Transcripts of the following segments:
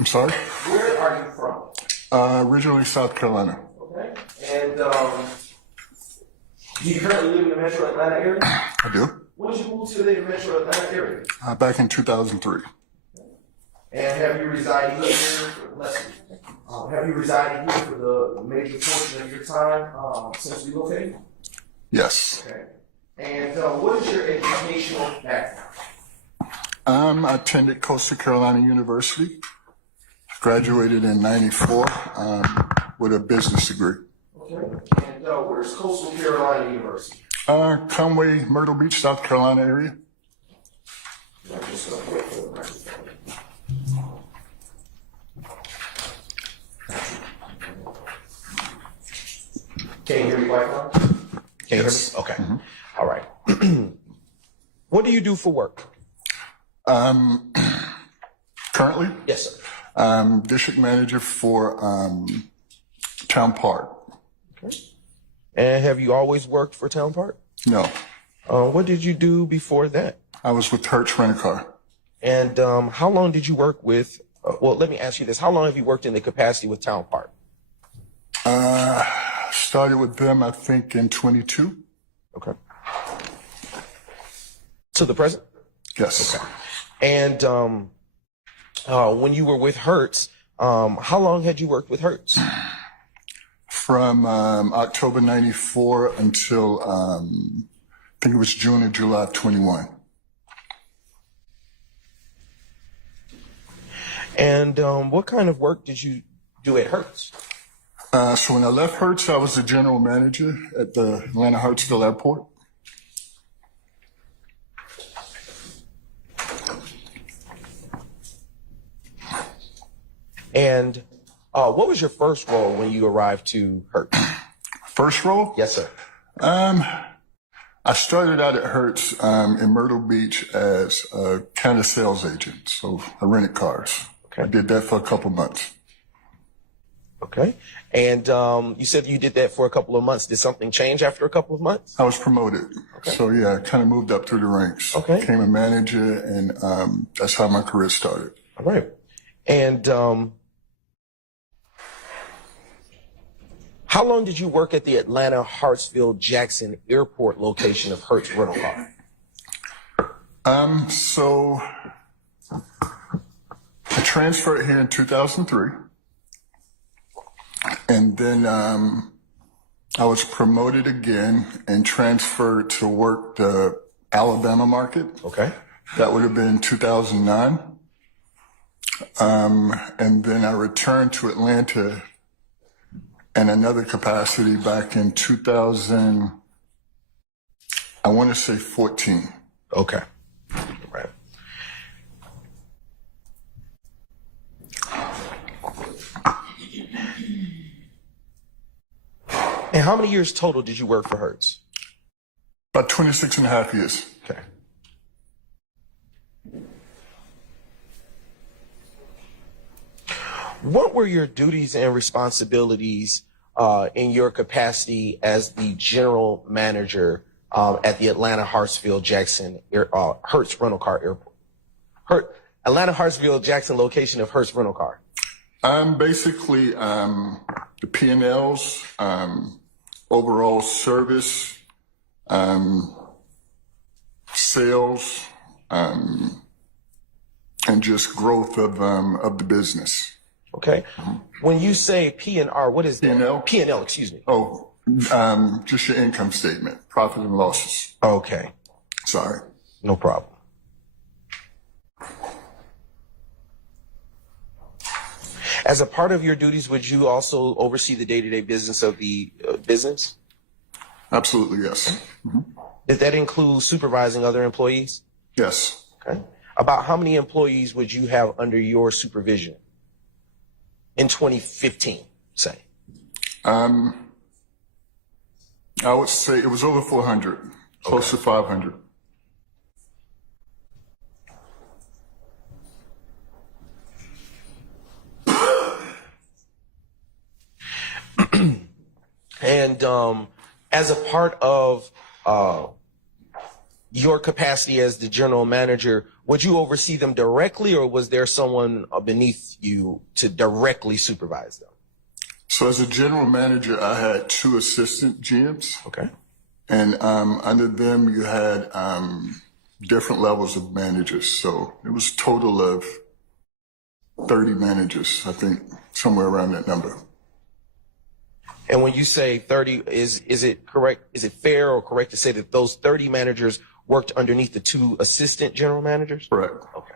I'm sorry? Where are you from? Originally South Carolina. Okay. And do you currently live in the metro Atlanta area? I do. When did you move to the metro Atlanta area? Back in 2003. And have you resided here for the major portion of your time since relocating? Yes. Okay. And what is your educational background? I attended Coastal Carolina University. Graduated in '94 with a business degree. Okay. And where's Coastal Carolina University? Conway, Myrtle Beach, South Carolina area. Can you hear me quite well? Can you hear me? Okay. Mm-hmm. All right. What do you do for work? Currently? Yes, sir. District manager for Town Park. Okay. And have you always worked for Town Park? No. What did you do before that? I was with Hertz Rent-A-Car. And how long did you work with, well, let me ask you this. How long have you worked in the capacity with Town Park? Started with them, I think, in 22. Okay. To the present? Yes. Okay. And when you were with Hertz, how long had you worked with Hertz? From October '94 until I think it was June or July of 21. And what kind of work did you do at Hertz? So when I left Hertz, I was the general manager at the Atlanta Hartsfield Airport. And what was your first role when you arrived to Hertz? First role? Yes, sir. I started out at Hertz in Myrtle Beach as a counter sales agent, so I rented cars. Okay. I did that for a couple months. Okay. And you said you did that for a couple of months. Did something change after a couple of months? I was promoted. Okay. So, yeah, I kind of moved up through the ranks. Okay. Became a manager, and that's how my career started. All right. And how long did you work at the Atlanta Hartsfield Jackson Airport location of Hertz Rental Car? So I transferred here in 2003. And then I was promoted again and transferred to work the Alabama market. Okay. That would have been 2009. And then I returned to Atlanta in another capacity back in 2000, I want to say 14. Okay. Right. And how many years total did you work for Hertz? About 26 and a half years. Okay. What were your duties and responsibilities in your capacity as the general manager at the Atlanta Hartsfield Jackson Hertz Rental Car Airport? Atlanta Hartsfield Jackson location of Hertz Rental Car. Basically the P&Ls, overall service, sales, and just growth of the business. Okay. When you say P&R, what is that? P&L? P&L, excuse me. Oh, just your income statement, profit and losses. Okay. Sorry. No problem. As a part of your duties, would you also oversee the day-to-day business of the business? Absolutely, yes. Mm-hmm. Did that include supervising other employees? Yes. Okay. About how many employees would you have under your supervision in 2015, say? I would say it was over 400, close to 500. And as a part of your capacity as the general manager, would you oversee them directly, or was there someone beneath you to directly supervise them? So as a general manager, I had 2 assistant GMs. Okay. And under them, you had different levels of managers. So it was a total of 30 managers, I think, somewhere around that number. And when you say 30, is it correct? Is it fair or correct to say that those 30 managers worked underneath the 2 assistant general managers? Correct. Okay.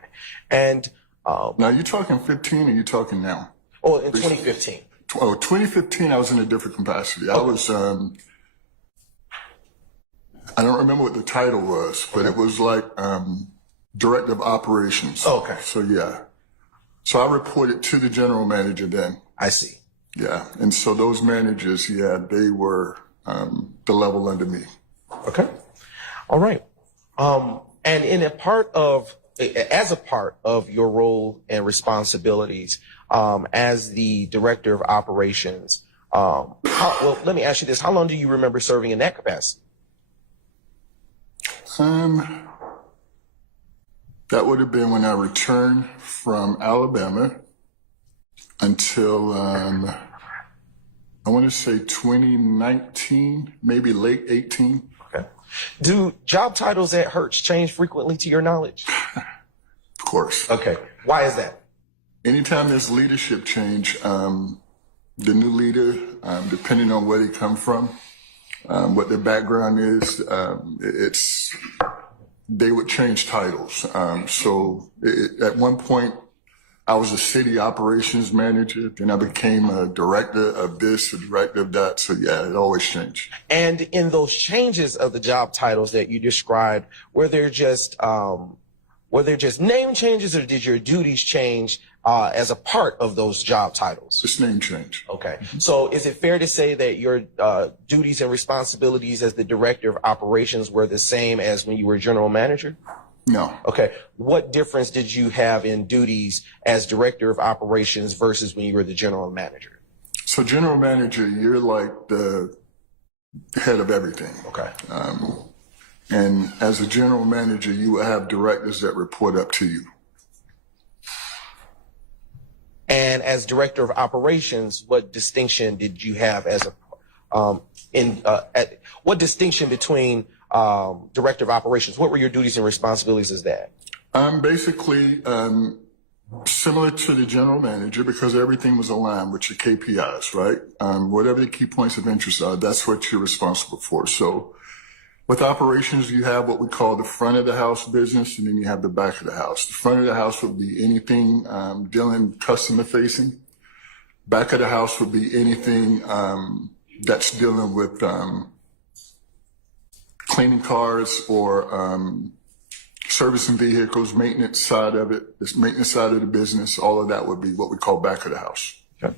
And now, you're talking 15 or you're talking now? Oh, in 2015. 2015, I was in a different capacity. I was, I don't remember what the title was, but it was like director of operations. Oh, okay. So, yeah. So I reported to the general manager then. I see. Yeah. And so those managers, yeah, they were the level under me. Okay. All right. And as a part of your role and responsibilities, as the director of operations, well, let me ask you this. How long do you remember serving in that capacity? That would have been when I returned from Alabama until, I want to say 2019, maybe late 18. Okay. Do job titles at Hertz change frequently to your knowledge? Of course. Okay. Why is that? Anytime there's leadership change, the new leader, depending on where they come from, what their background is, they would change titles. At one point, I was a city operations manager, then I became a director of this, a director of that. So yeah, it always changed. And in those changes of the job titles that you described, were there just name changes, or did your duties change as a part of those job titles? Just name change. Okay. So is it fair to say that your duties and responsibilities as the director of operations were the same as when you were general manager? No. Okay. What difference did you have in duties as director of operations versus when you were the general manager? So general manager, you're like the head of everything. Okay. And as a general manager, you will have directors that report up to you. And as director of operations, what distinction did you have as what distinction between director of operations? What were your duties and responsibilities as that? Basically, similar to the general manager, because everything was aligned with your KPIs, right? Whatever the key points of interest are, that's what you're responsible for. So with operations, you have what we call the front of the house business, and then you have the back of the house. The front of the house would be anything dealing customer facing. Back of the house would be anything that's dealing with cleaning cars or servicing vehicles, maintenance side of it, this maintenance side of the business. All of that would be what we call back of the house. Okay.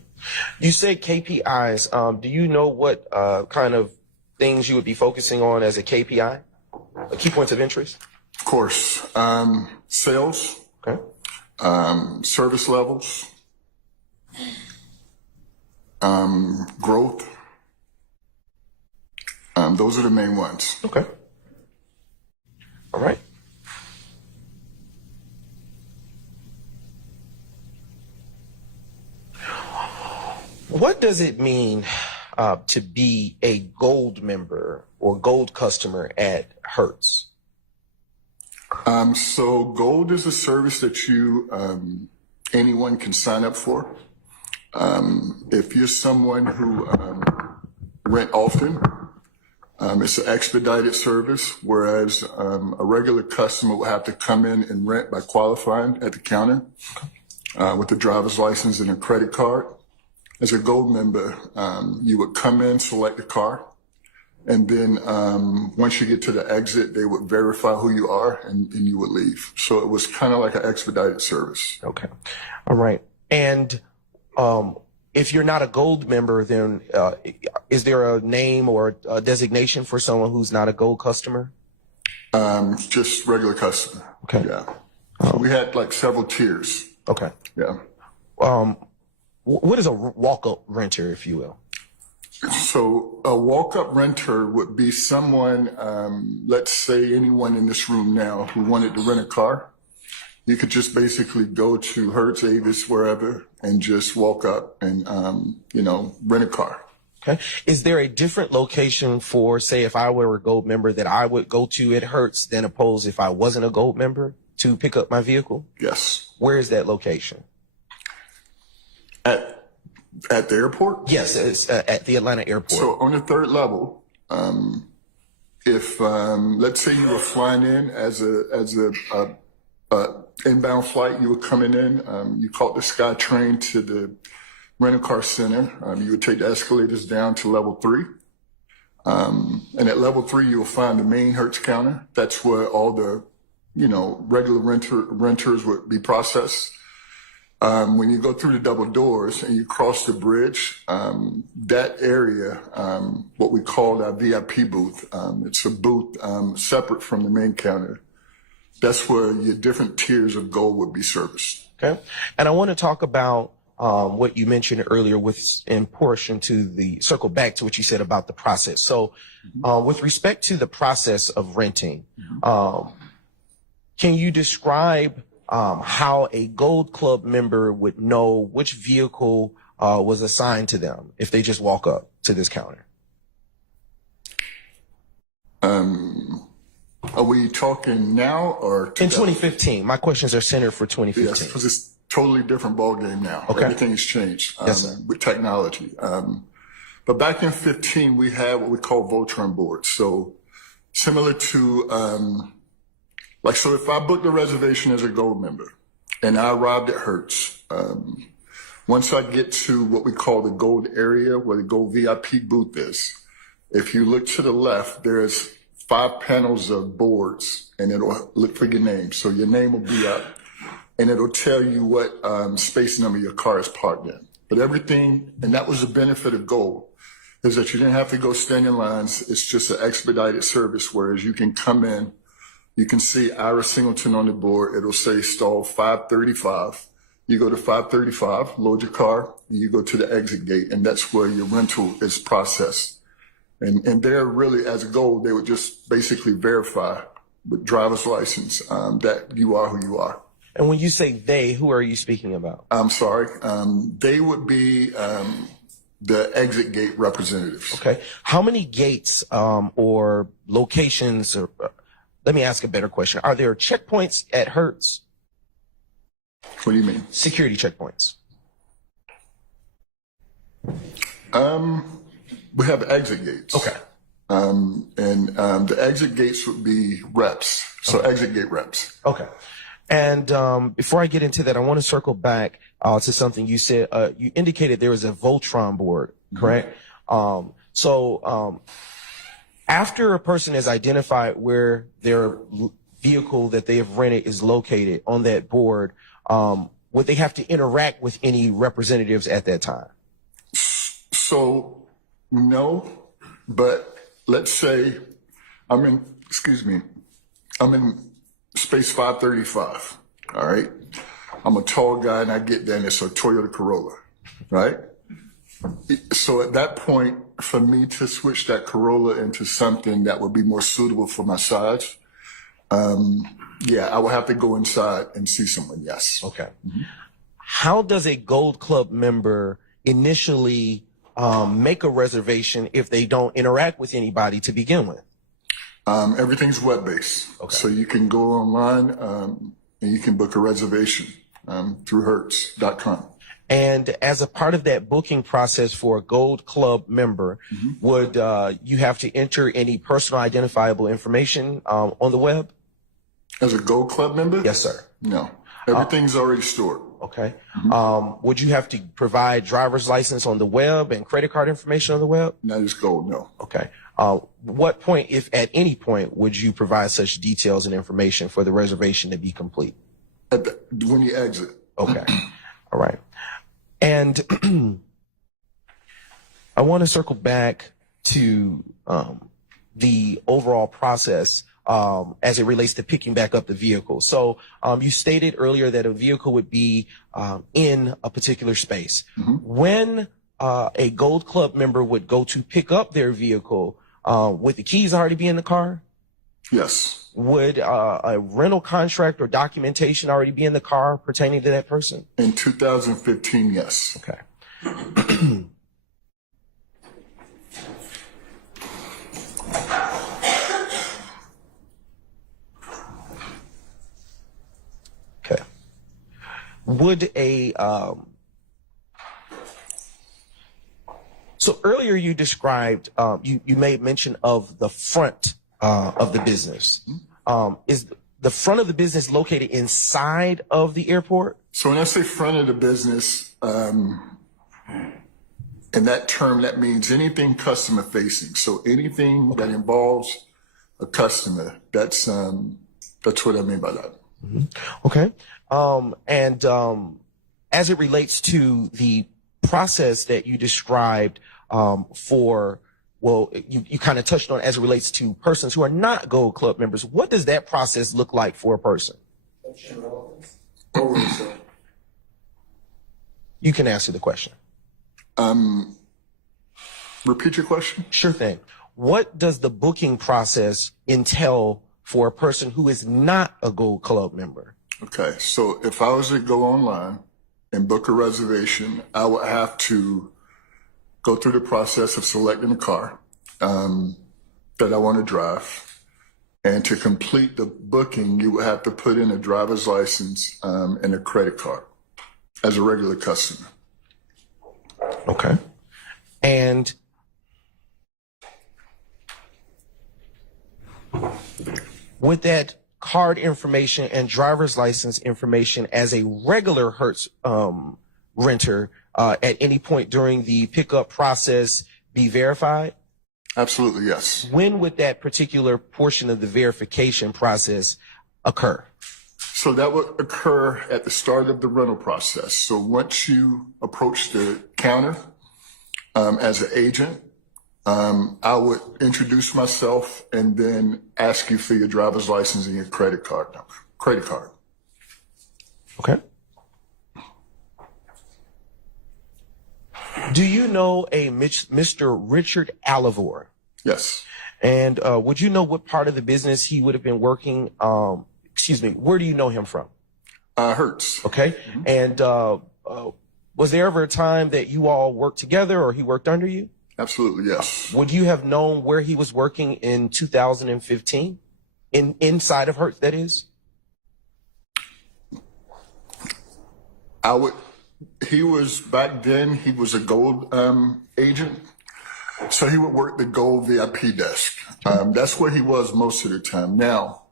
You say KPIs. Do you know what kind of things you would be focusing on as a KPI, key points of interest? Of course. Sales. Okay. Service levels. Growth. Those are the main ones. Okay. All right. What does it mean to be a gold member or gold customer at Hertz? So gold is a service that anyone can sign up for. If you're someone who rent often, it's an expedited service, whereas a regular customer will have to come in and rent by qualifying at the counter with a driver's license and a credit card. As a gold member, you would come in, select a car, and then once you get to the exit, they would verify who you are, and you would leave. So it was kind of like an expedited service. Okay. All right. And if you're not a gold member, then is there a name or a designation for someone who's not a gold customer? Just regular customer. Okay. Yeah. So we had like several tiers. Okay. Yeah. What is a walk-up renter, if you will? So a walk-up renter would be someone, let's say anyone in this room now who wanted to rent a car. You could just basically go to Hertz, Avis, wherever, and just walk up and, rent a car. Okay. Is there a different location for, say, if I were a gold member that I would go to at Hertz than opposed if I wasn't a gold member to pick up my vehicle? Yes. Where is that location? At the airport? Yes, it's at the Atlanta airport. So on the third level, if let's say you were flying in as a inbound flight, you were coming in, you caught the Sky Train to the rental car center. You would take the escalators down to level 3. And at level 3, you'll find the main Hertz counter. That's where all the, regular renters would be processed. When you go through the double doors and you cross the bridge, that area, what we call our VIP booth, it's a booth separate from the main counter. That's where your different tiers of gold would be serviced. Okay. And I want to talk about what you mentioned earlier in portion to circle back to what you said about the process. So with respect to the process of renting, can you describe how a Gold Club member would know which vehicle was assigned to them if they just walk up to this counter? Are we talking now or in 2015? My questions are centered for 2015. Yes, because it's totally different ball game now. Okay. Everything has changed Yes, with technology. But back in 15, we had what we call Voltron boards. So similar to so if I booked a reservation as a gold member and I arrived at Hertz, once I get to what we call the gold area where the gold VIP booth is, if you look to the left, there's 5 panels of boards and it'll look for your name. So your name will be up and it'll tell you what space number your car is parked in. But everything, and that was the benefit of gold, is that you didn't have to go stand in lines. It's just an expedited service, whereas you can come in, you can see Ira Singleton on the board. It'll say stall 535. You go to 535, load your car, and you go to the exit gate, and that's where your rental is processed. And there really, as a gold, they would just basically verify with driver's license that you are who you are. And when you say they, who are you speaking about? I'm sorry. They would be the exit gate representatives. Okay. How many gates or locations let me ask a better question. Are there checkpoints at Hertz? What do you mean? Security checkpoints. We have exit gates. Okay. The exit gates would be reps. So exit gate reps. Okay. And before I get into that, I want to circle back to something you said. You indicated there was a Voltron board, correct? Mm-hmm. After a person has identified where their vehicle that they have rented is located on that board, would they have to interact with any representatives at that time? So, no, but let's say I'm in space 535, all right? I'm a tall guy and I get there and it's a Toyota Corolla, right? So at that point, for me to switch that Corolla into something that would be more suitable for my size, I would have to go inside and see someone, yes. Okay. Mm-hmm. How does a Gold Club member initially make a reservation if they don't interact with anybody to begin with? Everything's web-based. Okay. So you can go online and you can book a reservation through Hertz.com. And as a part of that booking process for a Gold Club member, would you have to enter any personal identifiable information on the web? As a Gold Club member? Yes, sir. No. Everything's already stored. Okay. Would you have to provide driver's license on the web and credit card information on the web? Not as gold, no. Okay. What point, if at any point, would you provide such details and information for the reservation to be complete? When you exit. Okay. All right. And I want to circle back to the overall process as it relates to picking back up the vehicle. So you stated earlier that a vehicle would be in a particular space. When a Gold Club member would go to pick up their vehicle, would the keys already be in the car? Yes. Would a rental contract or documentation already be in the car pertaining to that person? In 2015, yes. Okay. Okay. Would a so earlier you described you made mention of the front of the business. Is the front of the business located inside of the airport? So when I say front of the business, in that term, that means anything customer facing. So anything that involves a customer, that's what I mean by that. Okay. As it relates to the process that you described you kind of touched on as it relates to persons who are not Gold Club members, what does that process look like for a person? You can answer the question. Repeat your question? Sure thing. What does the booking process entail for a person who is not a Gold Club member? Okay, so if I was to go online and book a reservation, I would have to go through the process of selecting a car that I want to drive. And to complete the booking, you would have to put in a driver's license and a credit card as a regular customer. Okay. And with that card information and driver's license information as a regular Hertz renter at any point during the pickup process be verified? Absolutely, yes. When would that particular portion of the verification process occur? So that would occur at the start of the rental process. So once you approach the counter as an agent, I would introduce myself and then ask you for your driver's license and your credit card. Okay. Do you know a Mr. Richard Alivor? Yes. And would you know what part of the business he would have been working? Where do you know him from? Hertz. Okay. And was there ever a time that you all worked together or he worked under you? Absolutely, yes. Would you have known where he was working in 2015? Inside of Hertz, that is? He was, back then, he was a gold agent. So he would work the gold VIP desk. That's where he was most of the time. Now,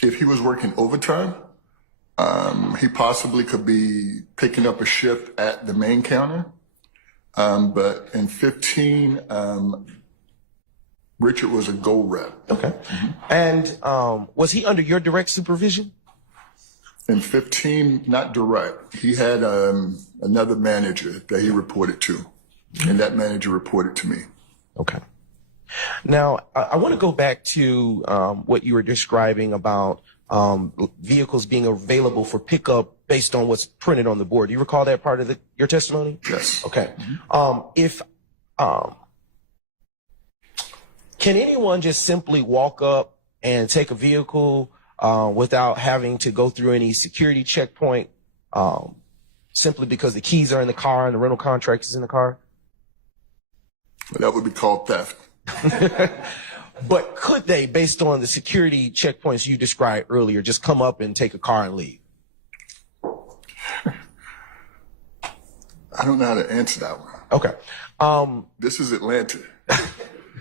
if he was working overtime, he possibly could be picking up a shift at the main counter. But in 15, Richard was a gold rep. Okay. And was he under your direct supervision? In 15, not direct. He had another manager that he reported to, and that manager reported to me. Okay. Now, I want to go back to what you were describing about vehicles being available for pickup based on what's printed on the board. Do you recall that part of your testimony? Yes. Okay. Can anyone just simply walk up and take a vehicle without having to go through any security checkpoint simply because the keys are in the car and the rental contract is in the car? That would be called theft. But could they, based on the security checkpoints you described earlier, just come up and take a car and leave? I don't know how to answer that one. Okay. This is Atlanta. It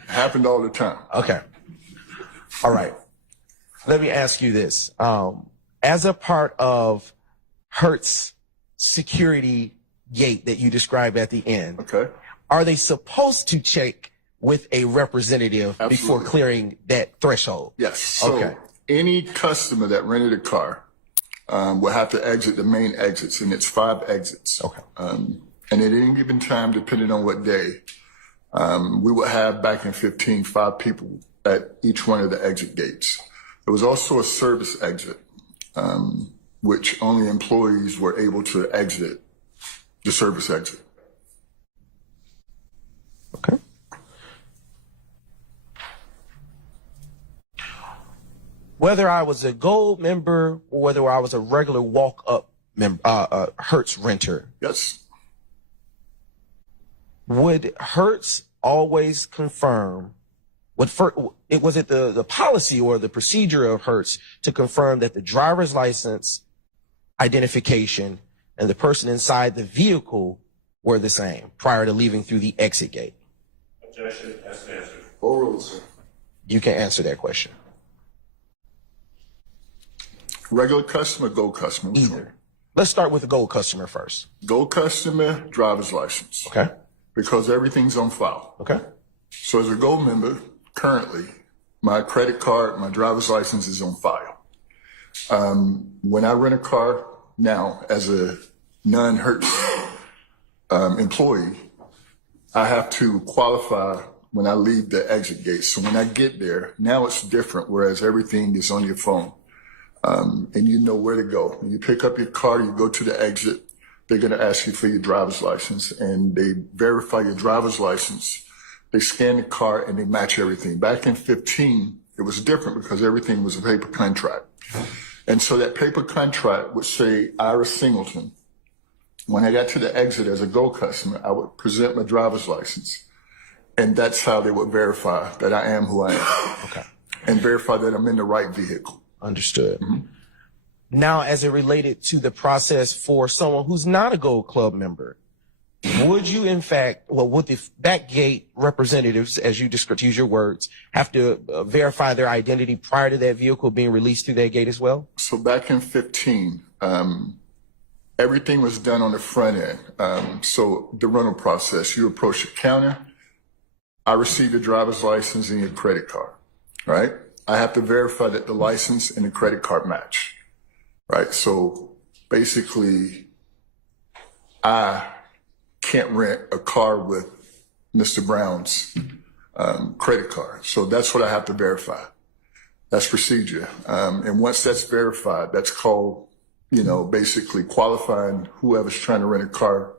happened all the time. Okay. All right. Let me ask you this. As a part of Hertz security gate that you described at the end, Okay. are they supposed to check with a representative before Absolutely. clearing that threshold? Yes. So Okay. any customer that rented a car will have to exit the main exits, and it's 5 exits. Okay. And at any given time, depending on what day, we would have, back in 15, 5 people at each one of the exit gates. There was also a service exit, which only employees were able to exit the service exit. Okay. Whether I was a gold member or whether I was a regular walk-up member, Hertz renter, Yes. would Hertz always confirm? Was it the policy or the procedure of Hertz to confirm that the driver's license identification and the person inside the vehicle were the same prior to leaving through the exit gate? Objection. That's an answer. Oral, sir. You can answer that question. Regular customer, gold customer? Which one? Either. Let's start with the gold customer first. Gold customer, driver's license. Okay. Because everything's on file. Okay. So as a gold member, currently, my credit card, my driver's license is on file. When I rent a car now as a non-Hertz employee, I have to qualify when I leave the exit gate. So when I get there, now it's different, whereas everything is on your phone. And you know where to go. When you pick up your car, you go to the exit, they're going to ask you for your driver's license, and they verify your driver's license. They scan the car and they match everything. Back in 2015, it was different because everything was a paper contract. And so that paper contract would say Ira Singleton. When I got to the exit as a gold customer, I would present my driver's license. And that's how they would verify that I am who I am. Okay. And verify that I'm in the right vehicle. Understood. Mm-hmm. Now, as it related to the process for someone who's not a Gold Club member, would you, in fact, would the back gate representatives, as you described, to use your words, have to verify their identity prior to that vehicle being released through that gate as well? So back in 2015, everything was done on the front end. So the rental process, you approach the counter, I receive your driver's license and your credit card, right? I have to verify that the license and the credit card match, right? So basically, I can't rent a car with Mr. Brown's credit card. So that's what I have to verify. That's procedure. And once that's verified, that's called, basically qualifying whoever's trying to rent a car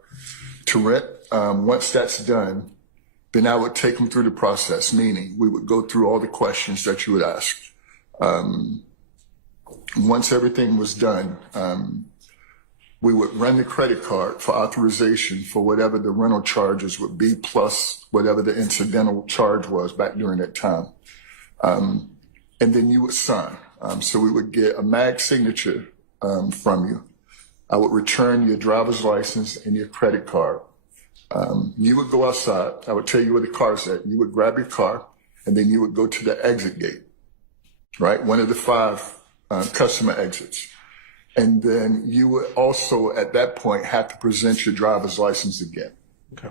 to rent. Once that's done, then I would take them through the process, meaning we would go through all the questions that you would ask. Once everything was done, we would run the credit card for authorization for whatever the rental charges would be, plus whatever the incidental charge was back during that time. And then you would sign. So we would get a mag signature from you. I would return your driver's license and your credit card. You would go outside. I would tell you where the car's at. You would grab your car, and then you would go to the exit gate, right? One of the 5 customer exits. And then you would also, at that point, have to present your driver's license again. Okay.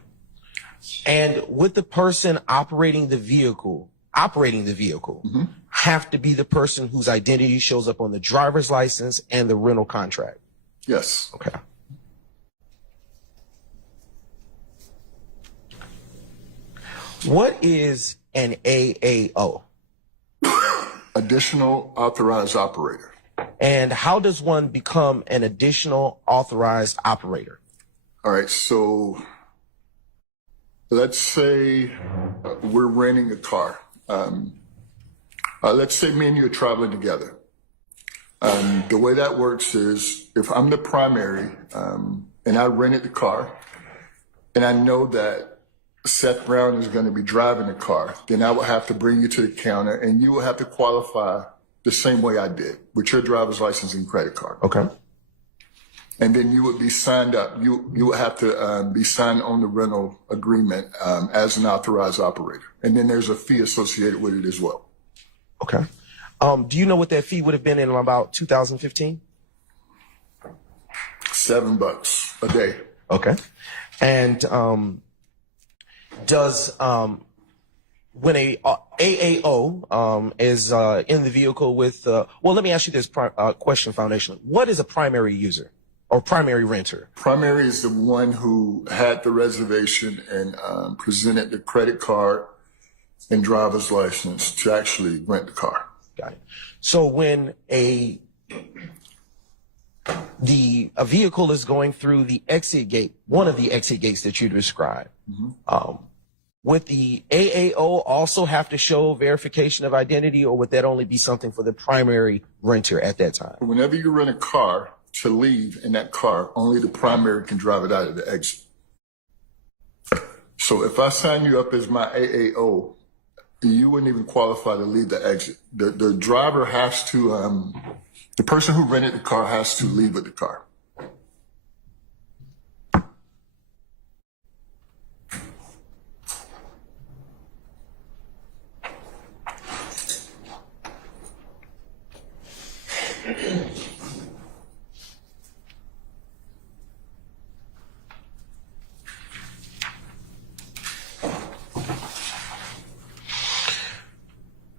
And would the person operating the vehicle mm-hmm. have to be the person whose identity shows up on the driver's license and the rental contract? Yes. Okay. What is an AAO? Additional authorized operator. And how does one become an additional authorized operator? All right, so let's say we're renting a car. Let's say me and you are traveling together. The way that works is if I'm the primary and I rented the car and I know that Seth Brown is going to be driving the car, then I will have to bring you to the counter and you will have to qualify the same way I did with your driver's license and credit card. Okay. And then you would be signed up. You would have to be signed on the rental agreement as an authorized operator. And then there's a fee associated with it as well. Okay. Do you know what that fee would have been in about 2015? $7 a day. Okay. And does when a AAO is in the vehicle with well, let me ask you this question foundationally. What is a primary user or primary renter? Primary is the one who had the reservation and presented the credit card and driver's license to actually rent the car. Got it. So when a vehicle is going through the exit gate, one of the exit gates that you described, mm-hmm. Would the AAO also have to show verification of identity, or would that only be something for the primary renter at that time? Whenever you rent a car to leave in that car, only the primary can drive it out of the exit. So if I sign you up as my AAO, you wouldn't even qualify to leave the exit. The driver has to, the person who rented the car has to leave with the car.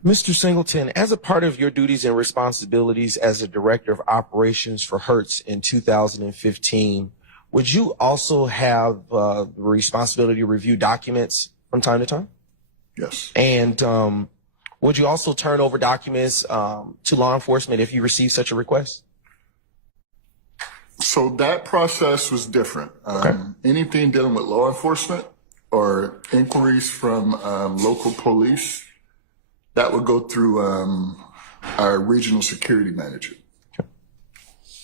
Mr. Singleton, as a part of your duties and responsibilities as a director of operations for Hertz in 2015, would you also have the responsibility to review documents from time to time? Yes. And would you also turn over documents to law enforcement if you receive such a request? So that process was different. Anything dealing with law enforcement or inquiries from local police, that would go through our regional security manager.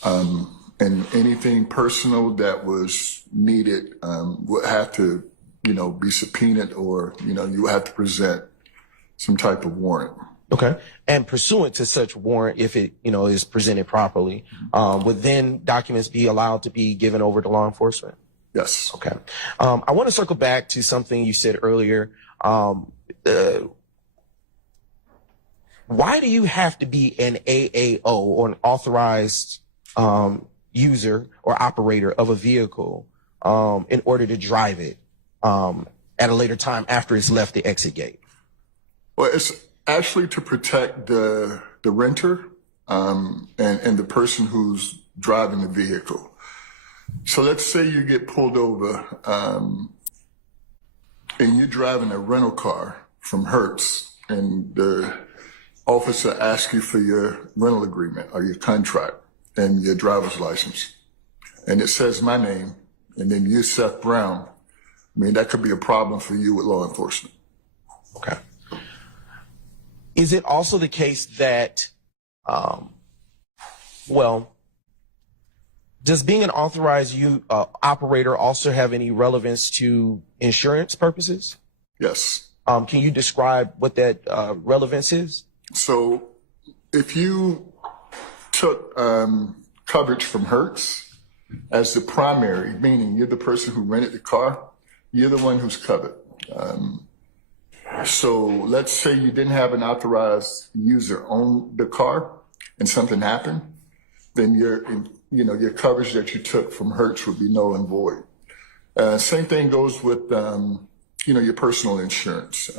And anything personal that was needed would have to, be subpoenaed, or, you would have to present some type of warrant. Okay. And pursuant to such warrant, if it, is presented properly, would then documents be allowed to be given over to law enforcement? Yes. Okay. I want to circle back to something you said earlier. Why do you have to be an AAO, or an authorized user or operator of a vehicle in order to drive it at a later time after it's left the exit gate? Well, it's actually to protect the renter and the person who's driving the vehicle. So let's say you get pulled over and you're driving a rental car from Hertz, and the officer asks you for your rental agreement or your contract and your driver's license, and it says my name, and then you, Seth Brown. I mean, that could be a problem for you with law enforcement. Okay. Is it also the case that, does being an authorized operator also have any relevance to insurance purposes? Yes. Can you describe what that relevance is? So if you took coverage from Hertz as the primary, meaning you're the person who rented the car, you're the one who's covered. So let's say you didn't have an authorized user on the car and something happened, then your coverage that you took from Hertz would be null and void. Same thing goes with, your personal insurance.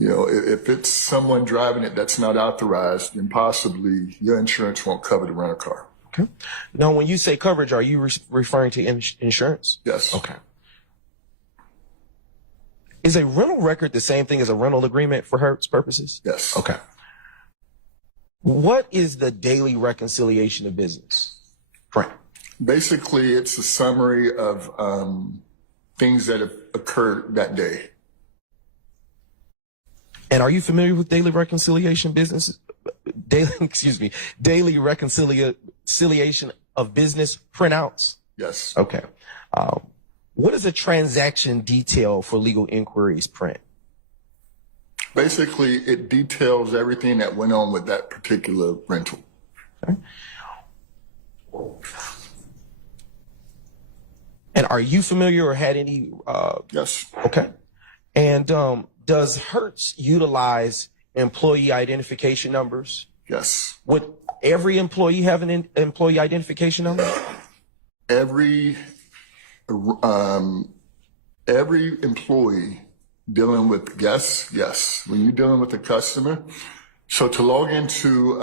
If it's someone driving it that's not authorized, then possibly your insurance won't cover the rental car. Okay. Now, when you say coverage, are you referring to insurance? Yes. Okay. Is a rental record the same thing as a rental agreement for Hertz purposes? Yes. Okay. What is the daily reconciliation of business? Frank. Basically, it's a summary of things that have occurred that day. And are you familiar with daily reconciliation business? Daily reconciliation of business printouts? Yes. Okay. What is a transaction detail for legal inquiries print? Basically, it details everything that went on with that particular rental. Okay. And are you familiar or had any? Yes. Okay. And does Hertz utilize employee identification numbers? Yes. Would every employee have an employee identification number? Every employee dealing with guests, yes. When you're dealing with a customer, so to log into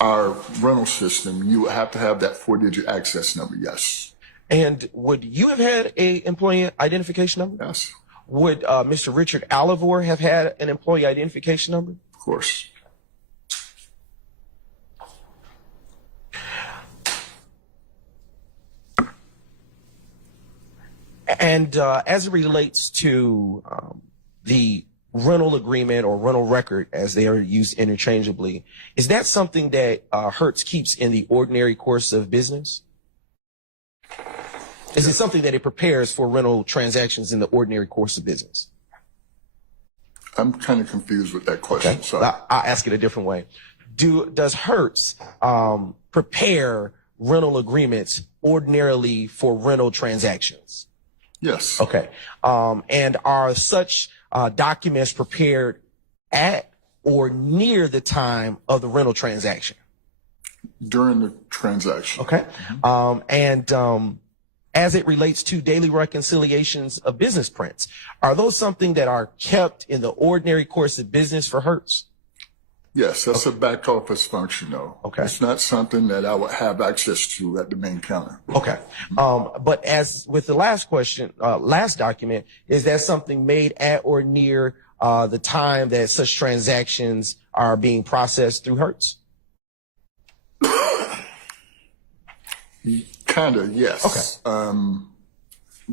our rental system, you have to have that 4-digit access number, yes. And would you have had a employee identification number? Yes. Would Mr. Richard Alivor have had an employee identification number? Of course. And as it relates to the rental agreement or rental record, as they are used interchangeably, is that something that Hertz keeps in the ordinary course of business? Is it something that it prepares for rental transactions in the ordinary course of business? I'm kind of confused with that question. Okay. Sorry. I'll ask it a different way. Does Hertz prepare rental agreements ordinarily for rental transactions? Yes. Okay. And are such documents prepared at or near the time of the rental transaction? During the transaction. Okay. And as it relates to daily reconciliations of business prints, are those something that are kept in the ordinary course of business for Hertz? Yes, that's a back office function, though. Okay. It's not something that I would have access to at the main counter. Okay. But as with the last question, last document, is that something made at or near the time that such transactions are being processed through Hertz? Kind of, yes. Okay. I'm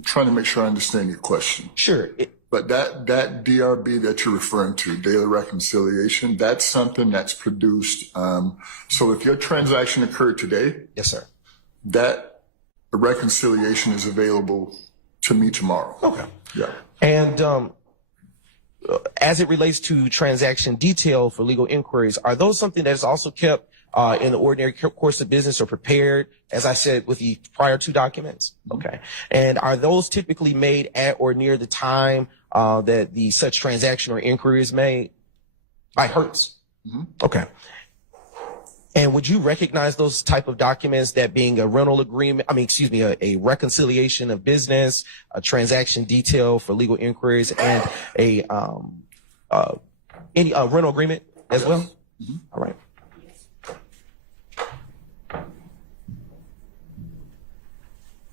trying to make sure I understand your question. Sure. But that DRB that you're referring to, daily reconciliation, that's something that's produced. So if your transaction occurred today, Yes, sir. that reconciliation is available to me tomorrow. Okay. Yeah. And as it relates to transaction detail for legal inquiries, are those something that is also kept in the ordinary course of business or prepared, as I said, with the prior two documents? Okay. And are those typically made at or near the time that the such transaction or inquiry is made by Hertz? Mm-hmm. Okay. And would you recognize those type of documents, that being a rental agreement, a reconciliation of business, a transaction detail for legal inquiries, and a rental agreement as well? Mm-hmm. All right.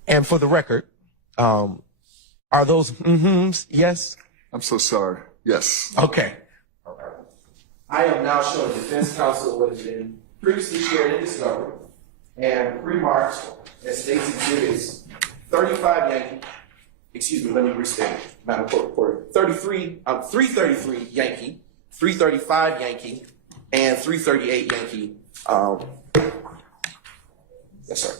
And for the record, are those mm-hms? Yes? I'm so sorry. Yes. Okay. I am now showing defense counsel what has been previously shared in discovery and remarks as states exhibits 35 Yankee, let me restate, Madam Court Reporter, 333 Yankee, 335 Yankee, and 338 Yankee. Yes, sir.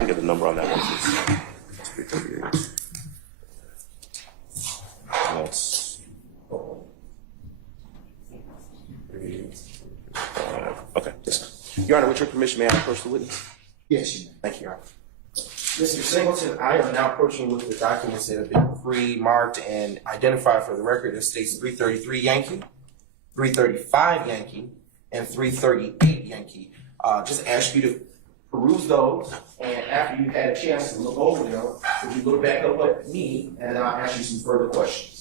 I get the number on that one, please. It's 338. That's okay. Yes. Your Honor, with your permission, may I approach the witness? Yes, you may. Thank you, Your Honor. Mr. Singleton, I am now approaching with the documents that have been pre-marked and identified for the record as states 333 Yankee, 335 Yankee, and 338 Yankee. Just ask you to peruse those, and after you've had a chance to look over them, would you look back up at me, and then I'll ask you some further questions.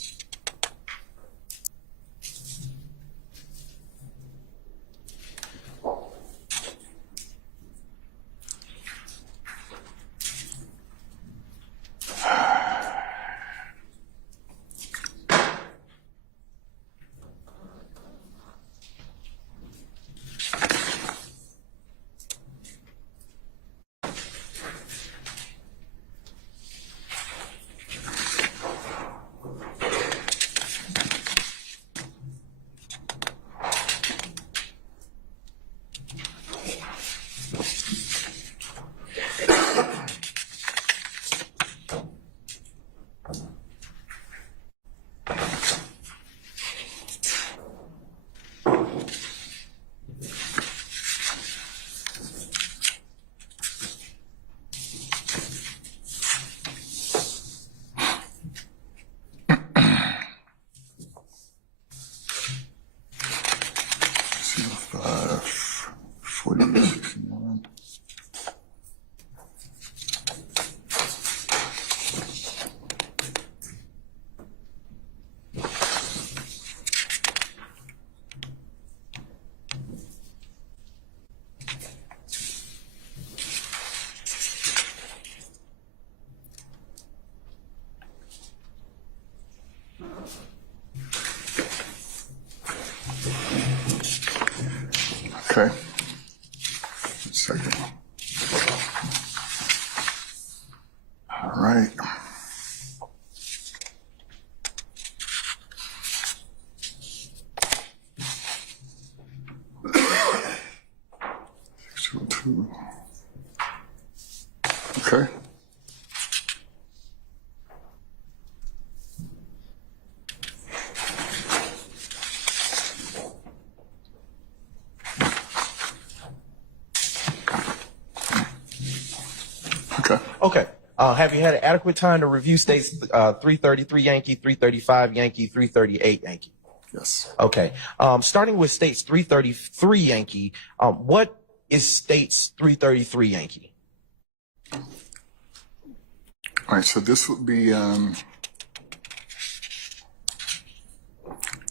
Okay. 1 second. All right. Okay. Okay. Have you had an adequate time to review states 333 Yankee, 335 Yankee, 338 Yankee? Yes. Okay. Starting with states 333 Yankee, what is states 333 Yankee? All right. So this would be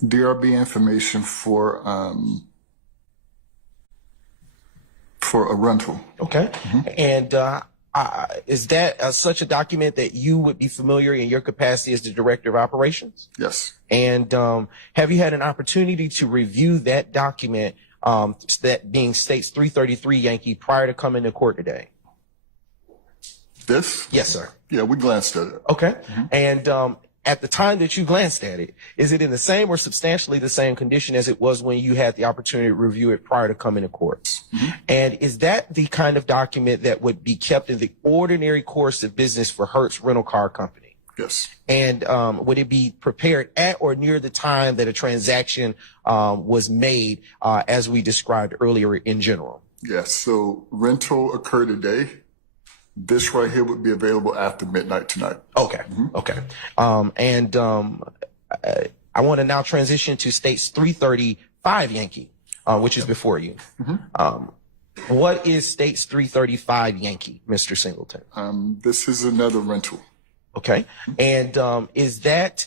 DRB information for a rental. Okay. And is that such a document that you would be familiar in your capacity as the director of operations? Yes. And have you had an opportunity to review that document, that being states 333 Yankee, prior to coming to court today? This? Yes, sir. Yeah, we glanced at it. Okay. And at the time that you glanced at it, is it in the same or substantially the same condition as it was when you had the opportunity to review it prior to coming to court? And is that the kind of document that would be kept in the ordinary course of business for Hertz Rental Car Company? Yes. And would it be prepared at or near the time that a transaction was made, as we described earlier in general? Yes. So rental occurred today. This right here would be available after midnight tonight. Okay. Okay. And I want to now transition to states 335 Yankee, which is before you. What is states 335 Yankee, Mr. Singleton? This is another rental. Okay. And is that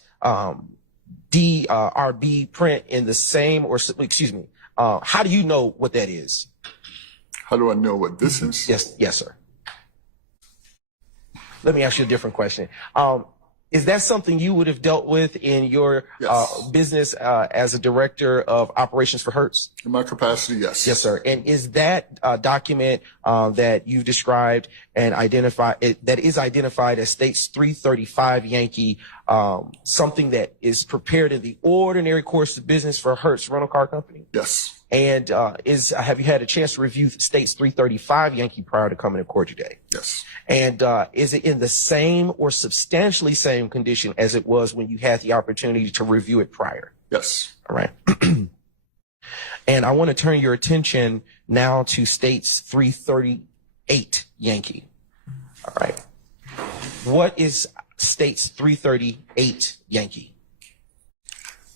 DRB print in the same, or excuse me, how do you know what that is? How do I know what this is? Yes, sir. Let me ask you a different question. Is that something you would have dealt with in your business as a director of operations for Hertz? In my capacity, yes. Yes, sir. And is that document that you described and that is identified as states 335 Yankee, something that is prepared in the ordinary course of business for Hertz Rental Car Company? Yes. And have you had a chance to review State's 335 Yankee prior to coming to court today? Yes. And is it in the same or substantially same condition as it was when you had the opportunity to review it prior? Yes. All right. And I want to turn your attention now to State's 338 Yankee. All right. What is State's 338 Yankee?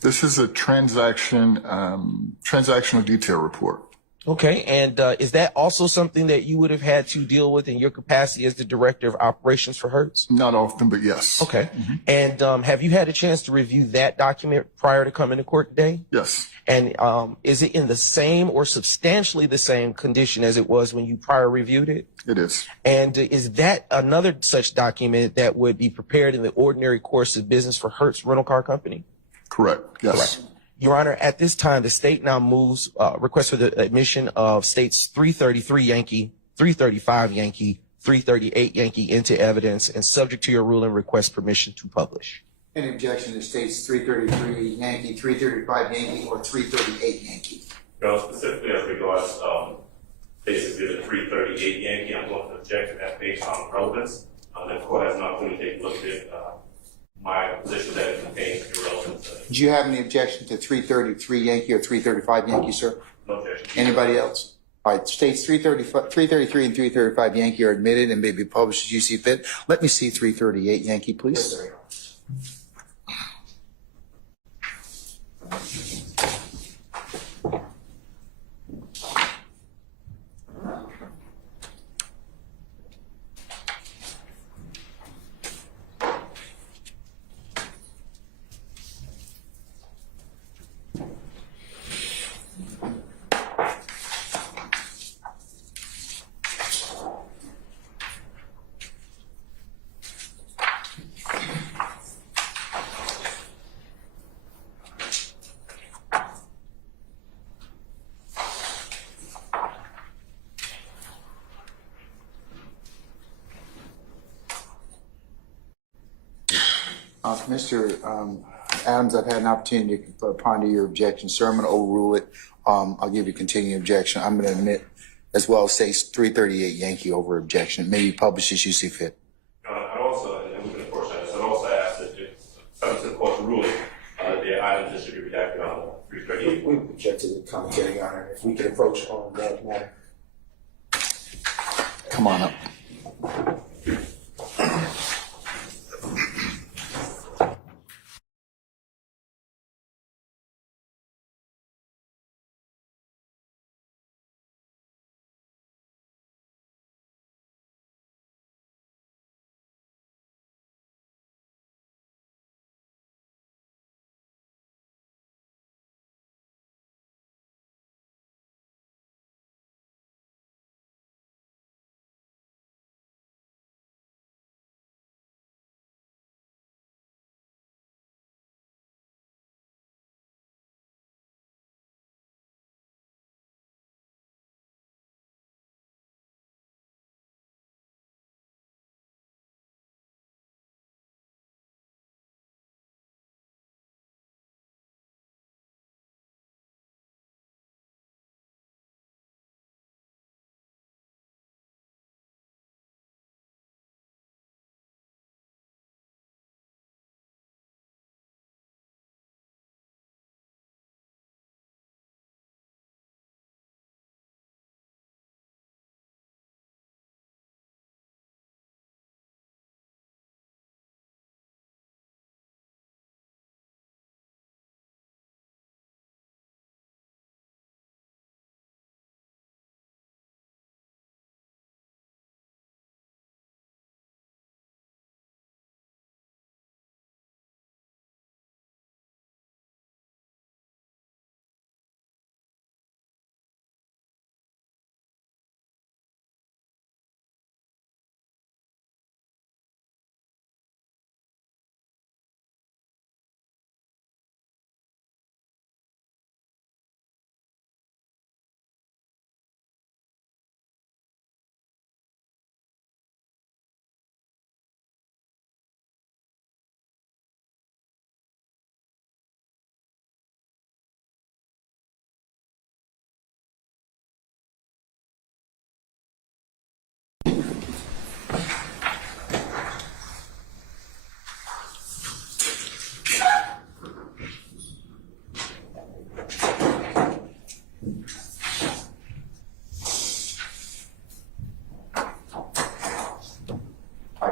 This is a transactional detail report. Okay. And is that also something that you would have had to deal with in your capacity as the director of operations for Hertz? Not often, but yes. Okay. And have you had a chance to review that document prior to coming to court today? Yes. And is it in the same or substantially the same condition as it was when you prior reviewed it? It is. And is that another such document that would be prepared in the ordinary course of business for Hertz Rental Car Company? Correct. Yes. Correct. Your Honor, at this time, the state now moves request for the admission of State's 333 Yankee, 335 Yankee, 338 Yankee into evidence, and subject to your ruling, request permission to publish. Any objection to State's 333 Yankee, 335 Yankee, or 338 Yankee? No, specifically as regards basically the 338 Yankee, I'm going to object to that based on relevance. The court has not really taken a look at my position that it contains irrelevance. Do you have any objection to 333 Yankee or 335 Yankee, sir? No objection. Anybody else? All right, States 333 and 335 Yankee are admitted and may be published as you see fit. Let me see 338 Yankee, please. Mr. Adams, I've had an opportunity to ponder your objection, sir. I'm going to overrule it. I'll give you continuing objection. I'm going to admit as well States 338 Yankee over objection. It may be published as you see fit. I'd also, and we can of course, I'd also ask that if, subject to the court's ruling, the items that should be redacted on 338. We object to the commentary, Your Honor. If we can approach on that matter. Come on up.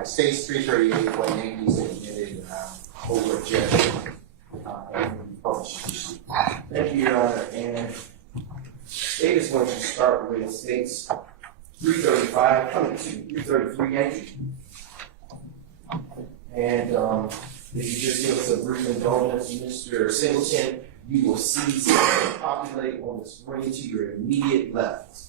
right, states 338, what Yankees admitted over objection. And published. Thank you, Your Honor. And state is going to start with states 335, coming to 333 Yankee. And if you just give us a brief indulgence, Mr. Singleton, you will see something populate on the screen to your immediate left.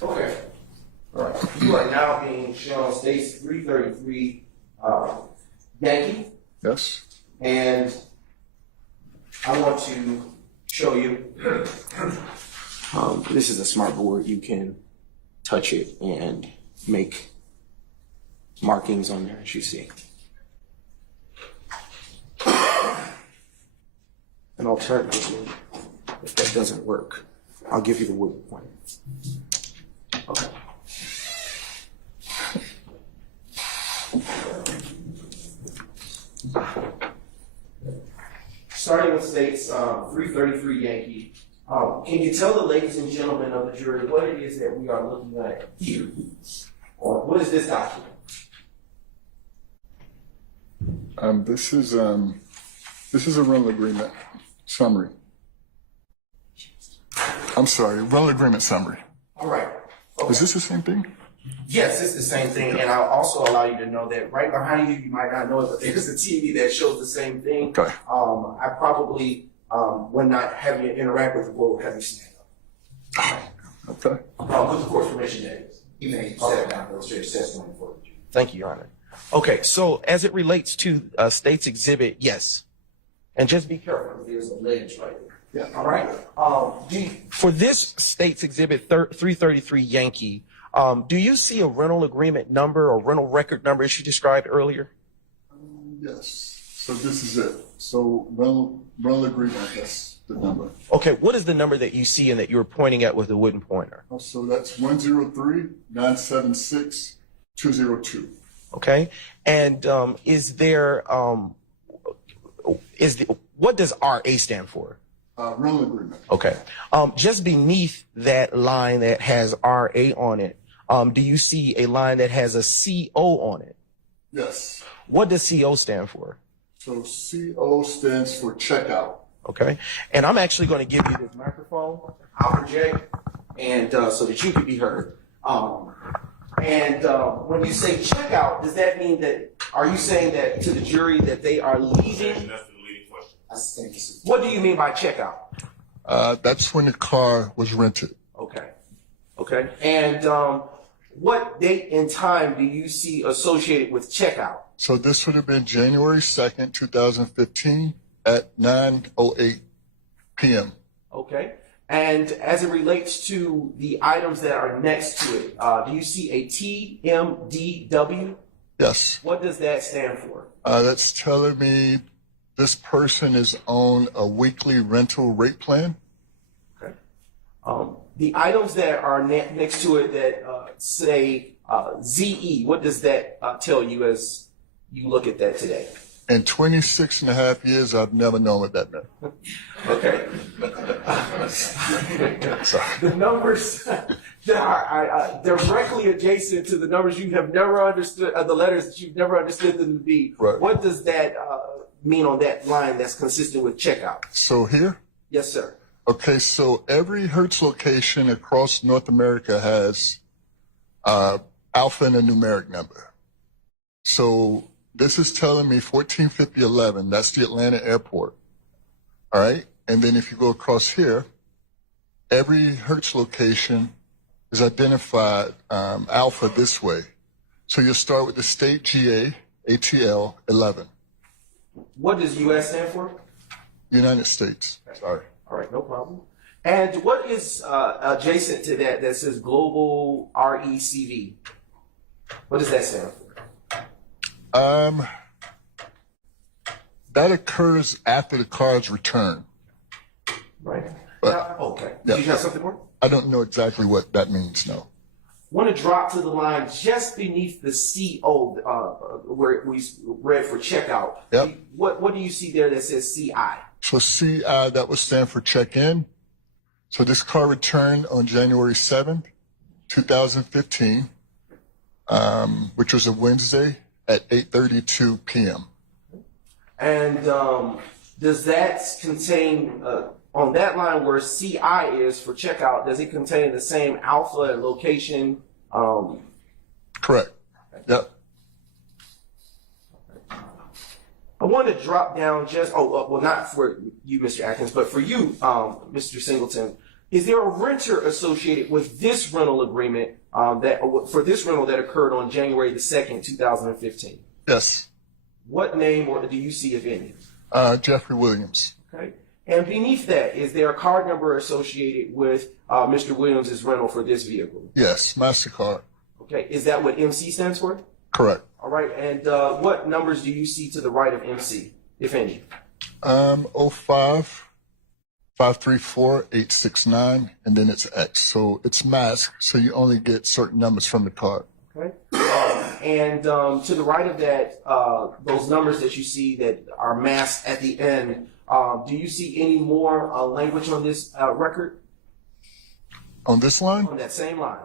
Okay. All right. You are now being shown states 333 Yankee, Yes. and I want to show you. This is a smart board. You can touch it and make markings on there, as you see. And alternatively, if that doesn't work, I'll give you the wooden pointer. Okay. Starting with states 333 Yankee, can you tell the ladies and gentlemen of the jury what it is that we are looking at here? Or what is this document? This is a rental agreement summary. I'm sorry, rental agreement summary. All right. Okay. Is this the same thing? Yes, it's the same thing, and I'll also allow you to know that right behind you, you might not know it, but there's a TV that shows the same thing. Okay. I probably, when not having you interact with the board, would have you stand up. Okay. With the court's permission, that is. You may step down, illustrate testimony for you. Thank you, Your Honor. Okay, so as it relates to State's Exhibit, yes. And just be careful, there's a ledge right there. Yeah. All right. For this State's Exhibit 333 Yankee, do you see a rental agreement number or rental record number as you described earlier? Yes. So this is it. So rental agreement, that's the number. Okay, what is the number that you see and that you're pointing at with the wooden pointer? So that's 103-976-202. Okay, and what does RA stand for? Rental agreement. Okay. Just beneath that line that has RA on it, do you see a line that has a CO on it? Yes. What does CO stand for? So CO stands for checkout. Okay. And I'm actually going to give you this microphone. I'll project, and so that you can be heard. When you say checkout, does that mean that, are you saying that to the jury that they are leaving? That's the leading question. What do you mean by checkout? That's when the car was rented. Okay. Okay. And what date and time do you see associated with checkout? So this would have been January 2nd, 2015 at 9:08 p.m. Okay. And as it relates to the items that are next to it, do you see a TMDW? Yes. What does that stand for? That's telling me this person is on a weekly rental rate plan. Okay. The items that are next to it that say ZE, what does that tell you as you look at that today? In 26 and a half years, I've never known what that meant. Okay. The numbers that are directly adjacent to the numbers you have never understood, the letters that you've never understood them to be. Right. What does that mean on that line that's consistent with checkout? So here? Yes, sir. Okay, so every Hertz location across North America has alphanumeric number. So this is telling me 145011, that's the Atlanta airport. All right, and then if you go across here, every Hertz location is identified alpha this way. So you'll start with the state GA, ATL 11. What does US stand for? United States, sorry. All right, no problem. And what is adjacent to that that says global RECV? What does that stand for? That occurs after the car is returned. Right. But- Okay. Yeah. Do you have something more? I don't know exactly what that means, no. Want to drop to the line just beneath the CO where we read for checkout. Yep. What do you see there that says CI? So CI, that would stand for check-in. So this car returned on January 7th, 2015, which was a Wednesday at 8:32 p.m. And does that contain, on that line where CI is for checkout, does it contain the same alpha and location? Correct. Yep. I want to drop down just, well, not for you, Mr. Atkins, but for you, Mr. Singleton. Is there a renter associated with this rental agreement for this rental that occurred on January the 2nd, 2015? Yes. What name or do you see, if any? Jeffrey Williams. Okay. And beneath that, is there a card number associated with Mr. Williams' rental for this vehicle? Yes. MasterCard. Okay. Is that what MC stands for? Correct. All right. And what numbers do you see to the right of MC, if any? 05 534 869, and then it's X. So it's masked, so you only get certain numbers from the card. Okay. And to the right of that, those numbers that you see that are masked at the end, do you see any more language on this record? On this line, On that same line?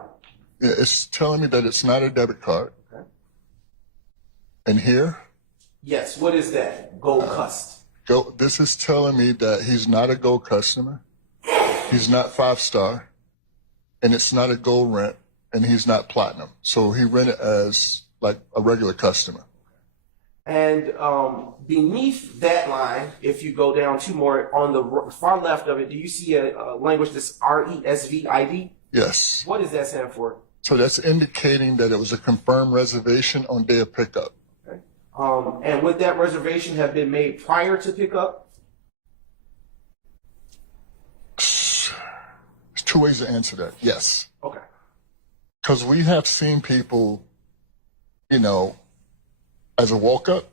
yeah, it's telling me that it's not a debit card. Okay. And here, Yes. What is that? Gold Cust. this is telling me that he's not a gold customer, he's not 5-star, and it's not a gold rent, and he's not platinum. So he rented as like a regular customer. And beneath that line, if you go down two more, on the far left of it, do you see a language that's RESVID? Yes. What does that stand for? So that's indicating that it was a confirmed reservation on day of pickup. Okay. And would that reservation have been made prior to pickup? There's two ways to answer that. Yes. Okay. Because we have seen people, as a walk-up.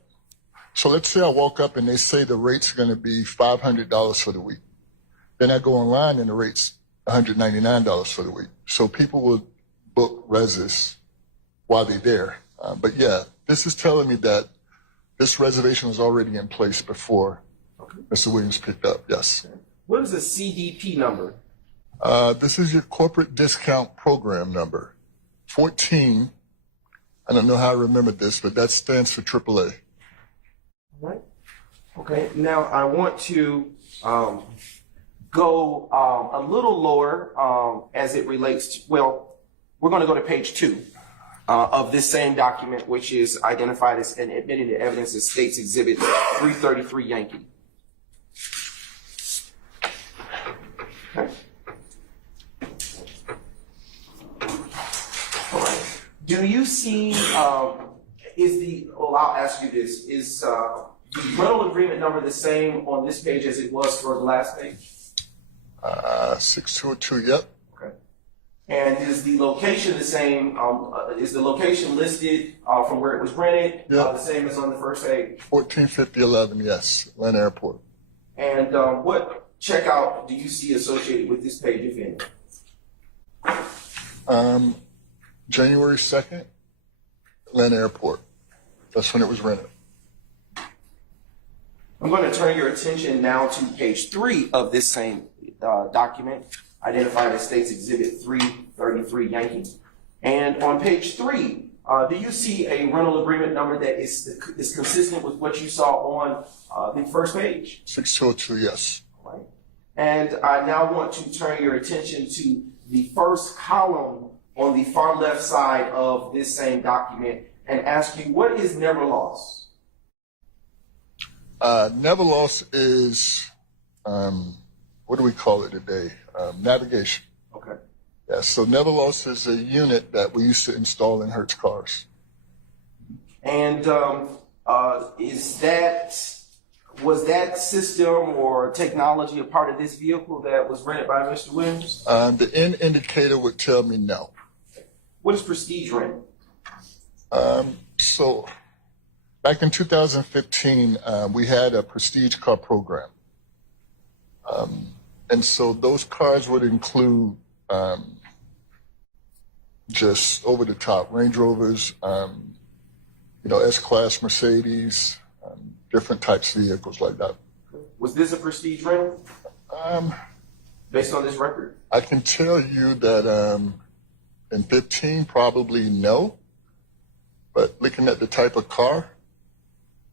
So let's say I walk up and they say the rate's going to be $500 for the week. Then I go online and the rate's $199 for the week. So people will book reses while they're there. But yeah, this is telling me that this reservation was already in place before Mr. Williams picked up. Yes. What is a CDP number? This is your corporate discount program number, 14. I don't know how I remembered this, but that stands for AAA. Right. Okay. Now I want to go a little lower as it relates to, well, we're going to go to page 2 of this same document, which is identified as and admitted to evidence as States Exhibit 333 Yankee. Okay. All right. Do you see, well, I'll ask you this, is the rental agreement number the same on this page as it was for the last page? 6202, yep. Okay. And is the location the same, is the location listed from where it was rented, Yep. the same as on the first page? 145011, yes, Atlanta Airport. And what checkout do you see associated with this page, if any? January 2nd, Atlanta Airport. That's when it was rented. I'm going to turn your attention now to page 3 of this same document, identified as States Exhibit 333 Yankee. And on page 3, do you see a rental agreement number that is consistent with what you saw on the first page? 6202, yes. Right. And I now want to turn your attention to the first column on the far left side of this same document and ask you, what is never lost? Never lost is, what do we call it today? Navigation. Okay. Yeah, so never lost is a unit that we used to install in Hertz cars. And was that system or technology a part of this vehicle that was rented by Mr. Williams? The end indicator would tell me no. What is Prestige rent? So back in 2015, we had a Prestige car program. And so those cars would include just over the top Range Rovers, S-Class Mercedes, different types of vehicles like that. Was this a prestige rental? Based on this record? I can tell you that in 15, probably no. But looking at the type of car,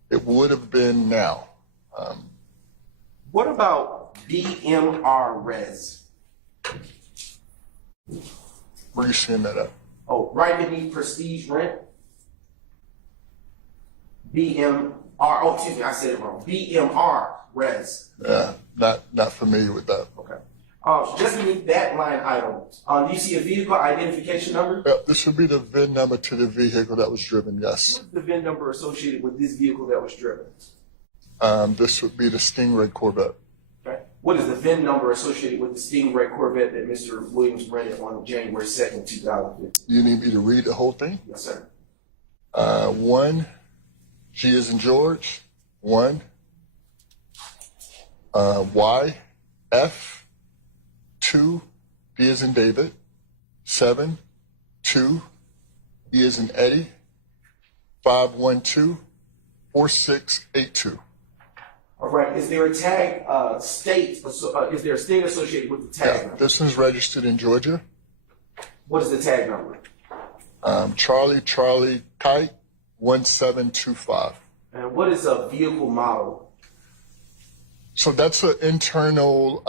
it would have been now. What about BMR Res? Where are you seeing that at? Oh, right beneath prestige rent. BMR, oh, excuse me, I said it wrong. BMR Res. Not familiar with that. Okay. Just beneath that line item, do you see a vehicle identification number? This would be the VIN number to the vehicle that was driven, yes. What's the VIN number associated with this vehicle that was driven? This would be the Stingray Corvette. Okay. What is the VIN number associated with the Stingray Corvette that Mr. Williams rented on January 2nd, 2015? You need me to read the whole thing? Yes, sir. 1, G as in George, 1, Y, F, 2, D as in David, 7, 2, E as in Eddie, 512, 4682. All right. Is there a tag state? Is there a state associated with the tag number? This one's registered in Georgia. What is the tag number? Charlie Kite 1725. And what is a vehicle model? So that's an internal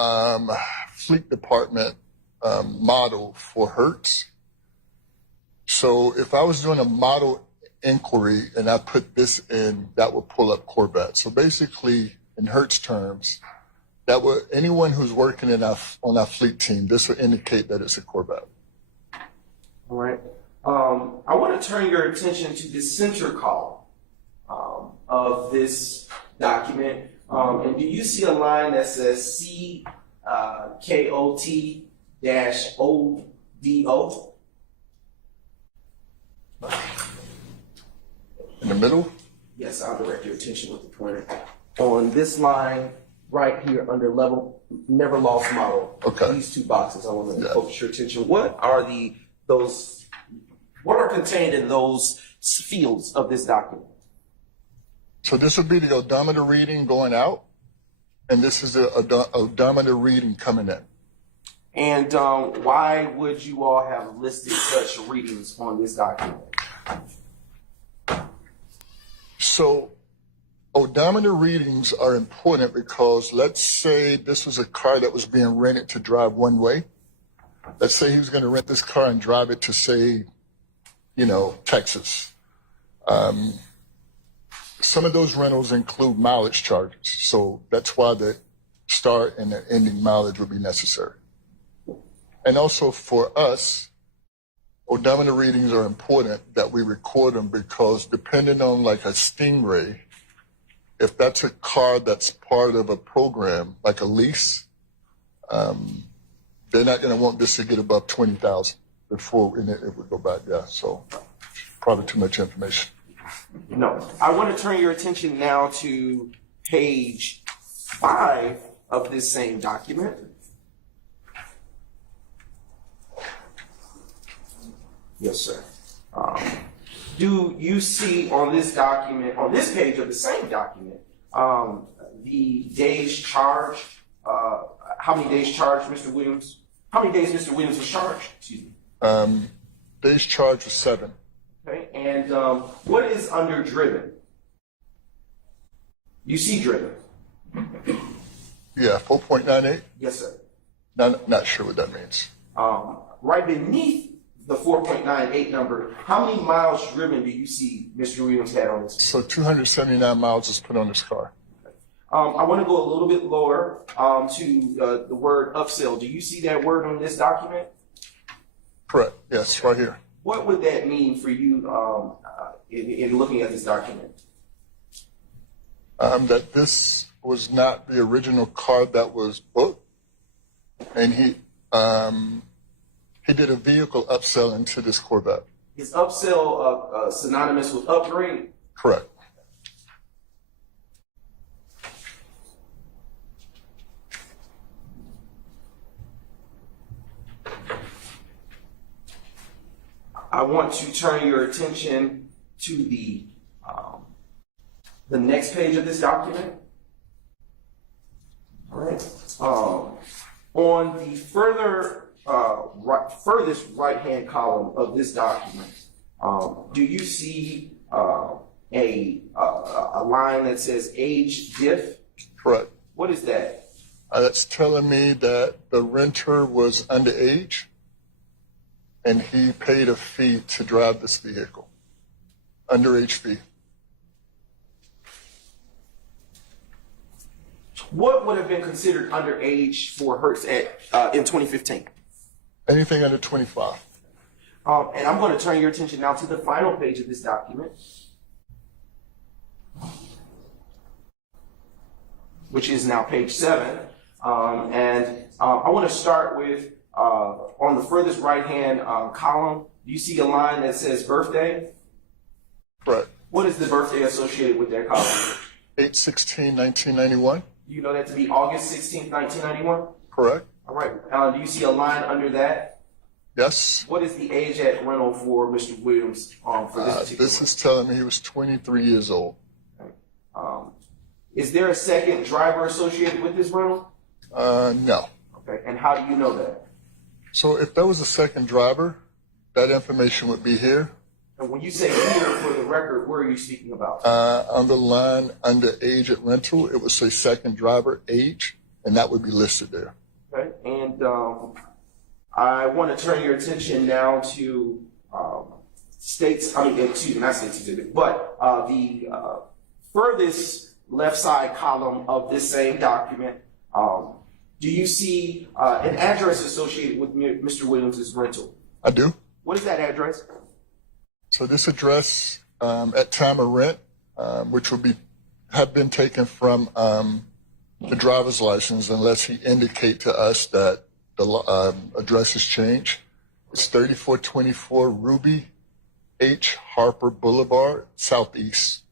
fleet department model for Hertz. So if I was doing a model inquiry and I put this in, that would pull up Corvette. So basically, in Hertz terms, that would anyone who's working on our fleet team, this would indicate that it's a Corvette. All right. I want to turn your attention to the center column of this document. And do you see a line that says CKOT-ODO? In the middle? Yes, I'll direct your attention with the pointer. On this line right here under level never lost model. Okay. These two boxes, I want to focus your attention. What are what are contained in those fields of this document? So this would be the odometer reading going out, and this is the odometer reading coming in. And why would you all have listed such readings on this document? So odometer readings are important because let's say this was a car that was being rented to drive one way. Let's say he was going to rent this car and drive it to, say, Texas. Some of those rentals include mileage charges. So that's why the start and the ending mileage would be necessary. And also for us, odometer readings are important that we record them because depending on like a Stingray, if that's a car that's part of a program, like a lease, they're not going to want this to get above 20,000 before it would go back. Yeah, so probably too much information. No. I want to turn your attention now to page 5 of this same document. Yes, sir. Do you see on this document, on this page of the same document, the days charged? How many days charged Mr. Williams? How many days Mr. Williams was charged? Excuse me. Days charged was 7. Okay. And what is under driven? You see driven. Yeah, 4.98. Yes, sir. Not sure what that means. Right beneath the 4.98 number, how many miles driven do you see Mr. Williams had on this? So 279 miles is put on this car. I want to go a little bit lower to the word upsell. Do you see that word on this document? Correct. Yes, right here. What would that mean for you in looking at this document? That this was not the original car that was booked, and he did a vehicle upsell into this Corvette. Is upsell synonymous with upgrade? Correct. I want to turn your attention to the the next page of this document. All right. On the furthest right-hand column of this document, do you see a line that says age diff? Correct. What is that? That's telling me that the renter was underage and he paid a fee to drive this vehicle. Underage fee. What would have been considered underage for Hertz in 2015? Anything under 25. And I'm going to turn your attention now to the final page of this document, which is now page 7. I want to start with, on the furthest right-hand column, do you see a line that says birthday? Correct. What is the birthday associated with that column? 8/16/1991. Do you know that to be August 16th, 1991? Correct. All right. Do you see a line under that? Yes. What is the age at rental for Mr. Williams for this particular This is telling me he was 23 years old. Is there a second driver associated with this rental? No. Okay. And how do you know that? So if there was a second driver, that information would be here. And when you say here for the record, where are you speaking about? On the line under age at rental, it would say second driver age, and that would be listed there. Okay. And I want to turn your attention now to not states exhibit, but the furthest left side column of this same document. Do you see an address associated with Mr. Williams' rental? I do. What is that address? So this address at time of rent, which would have been taken from the driver's license, unless he indicate to us that the address has changed. It's 3424 Ruby H. Harper Boulevard, Southeast,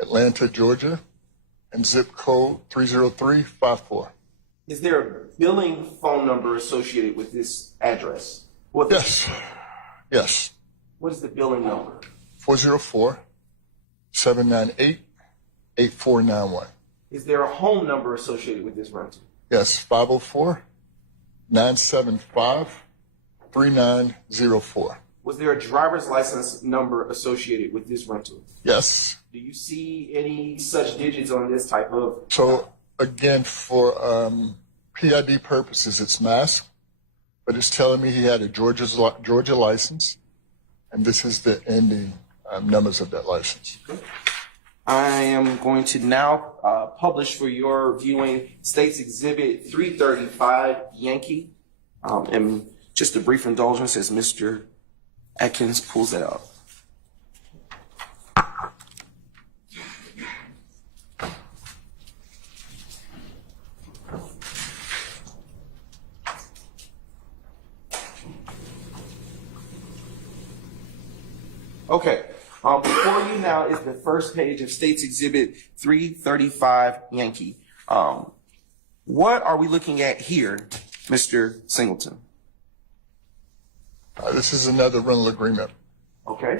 Atlanta, Georgia, and zip code 30354. Is there a billing phone number associated with this address? Yes. Yes. What is the billing number? 404-798-8491. Is there a home number associated with this rental? Yes, 504-975-3904. Was there a driver's license number associated with this rental? Yes. Do you see any such digits on this type of? So again, for PID purposes, it's masked, but it's telling me he had a Georgia license, and this is the ending numbers of that license. I am going to now publish for your viewing States Exhibit 335 Yankee. And just a brief indulgence as Mr. Atkins pulls that out. Okay. Before you now is the first page of States Exhibit 335 Yankee. What are we looking at here, Mr. Singleton? This is another rental agreement. Okay.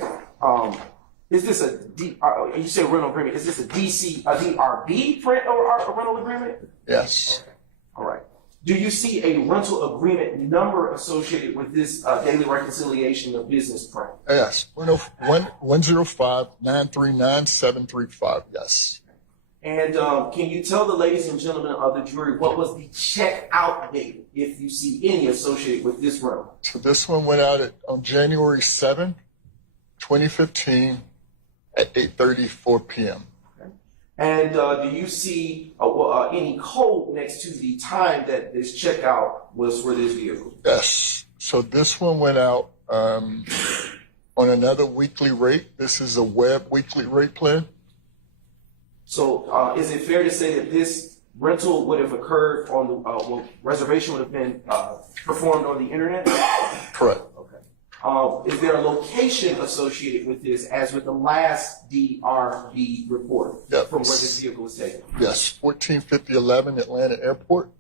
Is this you say rental agreement, is this a DRB rental agreement? Yes. Okay. All right. Do you see a rental agreement number associated with this daily reconciliation of business plan? Yes. 105-939-735. Yes. And can you tell the ladies and gentlemen of the jury what was the check-out date, if you see any associated with this rental? So this one went out on January 7, 2015 at 8:34 p.m. Okay. And do you see any code next to the time that this checkout was for this vehicle? Yes. So this one went out on another weekly rate. This is a web weekly rate plan. So is it fair to say that this rental would have occurred on the reservation would have been performed on the internet? Correct. Okay. Is there a location associated with this, as with the last DRB report from where this vehicle was taken? Yes. 145011 Atlanta Airport,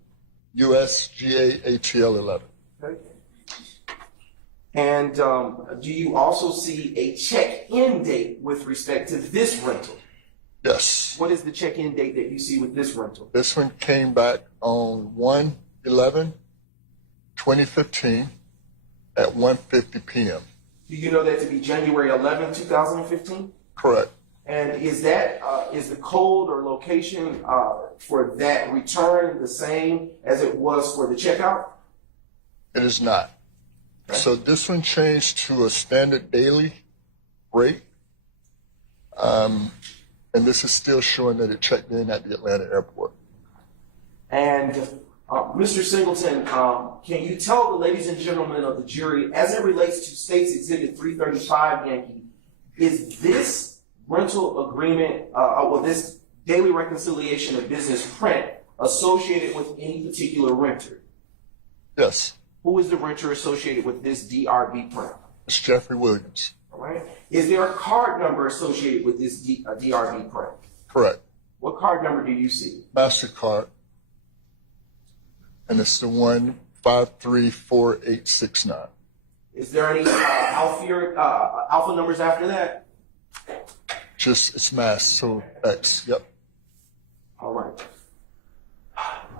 USGA ATL 11. Okay. And do you also see a check-in date with respect to this rental? Yes. What is the check-in date that you see with this rental? This one came back on 1/11/2015 at 1:50 p.m. Do you know that to be January 11, 2015? Correct. And is that is the code or location for that return the same as it was for the checkout? It is not. So this one changed to a standard daily rate. And this is still showing that it checked in at the Atlanta airport. And Mr. Singleton, can you tell the ladies and gentlemen of the jury, as it relates to State's Exhibit 335, Yankee, is this rental agreement, this daily reconciliation of business print associated with any particular renter? Yes, Who is the renter associated with this DRB print? it's Jeffrey Williams. All right. Is there a card number associated with this DRB print? Correct. What card number do you see? MasterCard. And it's the 1534869. Is there any alpha numbers after that? Just, it's mass, so X. Yep. All right.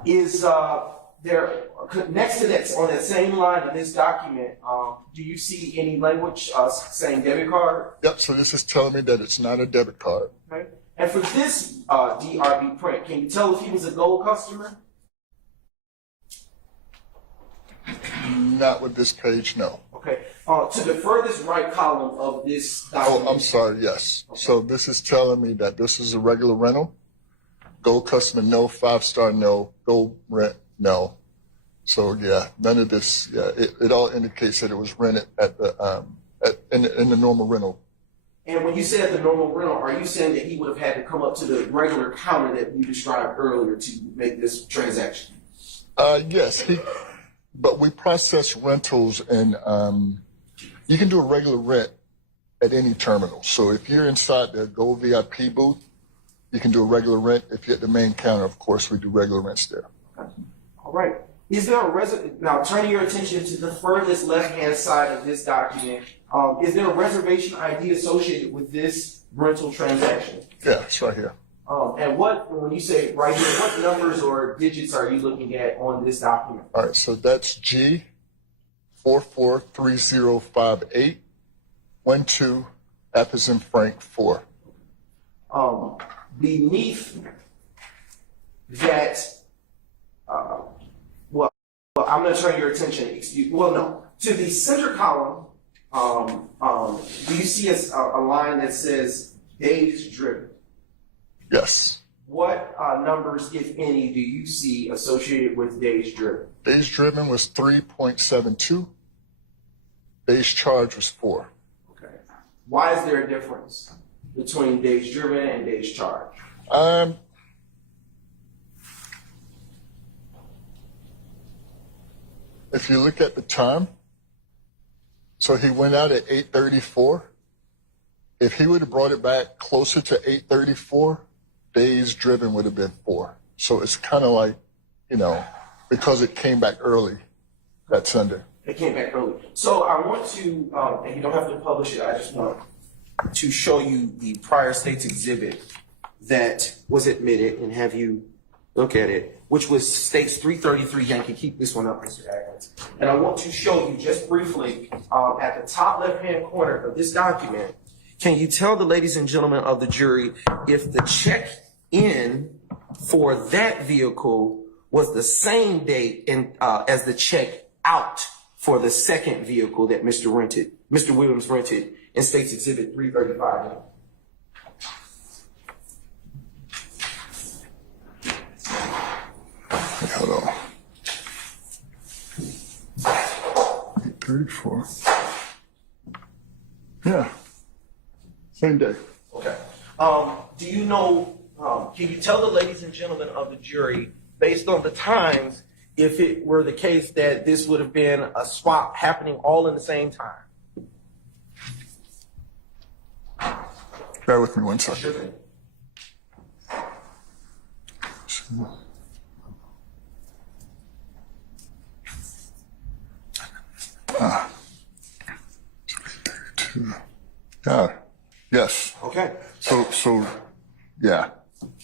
Is there, next to that, on that same line of this document, do you see any language saying debit card? Yep, so this is telling me that it's not a debit card. Okay. And for this DRB print, can you tell if he was a gold customer? Not with this page, no. Okay. To the furthest right column of this document. Oh, I'm sorry, yes. So this is telling me that this is a regular rental. Gold customer, no. 5-star, no. Gold rent, no. So yeah, none of this. Yeah, it all indicates that it was rented at the in the normal rental. And when you say at the normal rental, are you saying that he would have had to come up to the regular counter that you described earlier to make this transaction? Yes, but we process rentals, and you can do a regular rent at any terminal. So if you're inside the Gold VIP booth, you can do a regular rent. If you're at the main counter, of course, we do regular rents there. All right. Is there a now turning your attention to the furthest left-hand side of this document, is there a reservation ID associated with this rental transaction? Yeah, it's right here. And when you say right here, what numbers or digits are you looking at on this document? All right, so that's G 443058 12 F as in Frank 4. Beneath that, well, I'm going to turn your attention, to the center column, do you see a line that says days driven? Yes. What numbers, if any, do you see associated with days driven? Days driven was 3.72. Days charged was 4. Okay. Why is there a difference between days driven and days charged? If you look at the time, so he went out at 8:34. If he would have brought it back closer to 8:34, days driven would have been 4. So it's kind of like, because it came back early that Sunday. It came back early. So I want to, and you don't have to publish it, I just want to show you the prior state's exhibit that was admitted and have you look at it, which was state's 333 Yankee. Keep this one up, Mr. Atkins. And I want to show you just briefly at the top left-hand corner of this document, can you tell the ladies and gentlemen of the jury if the check-in for that vehicle was the same date as the check-out for the second vehicle that Mr. Williams rented in State's Exhibit 335? Hold on. 8:34. Yeah. Same day. Okay. Do you know, can you tell the ladies and gentlemen of the jury, based on the times, if it were the case that this would have been a swap happening all in the same time? Bear with me one second. Sure thing. Yeah. Yes. Okay. So Yeah.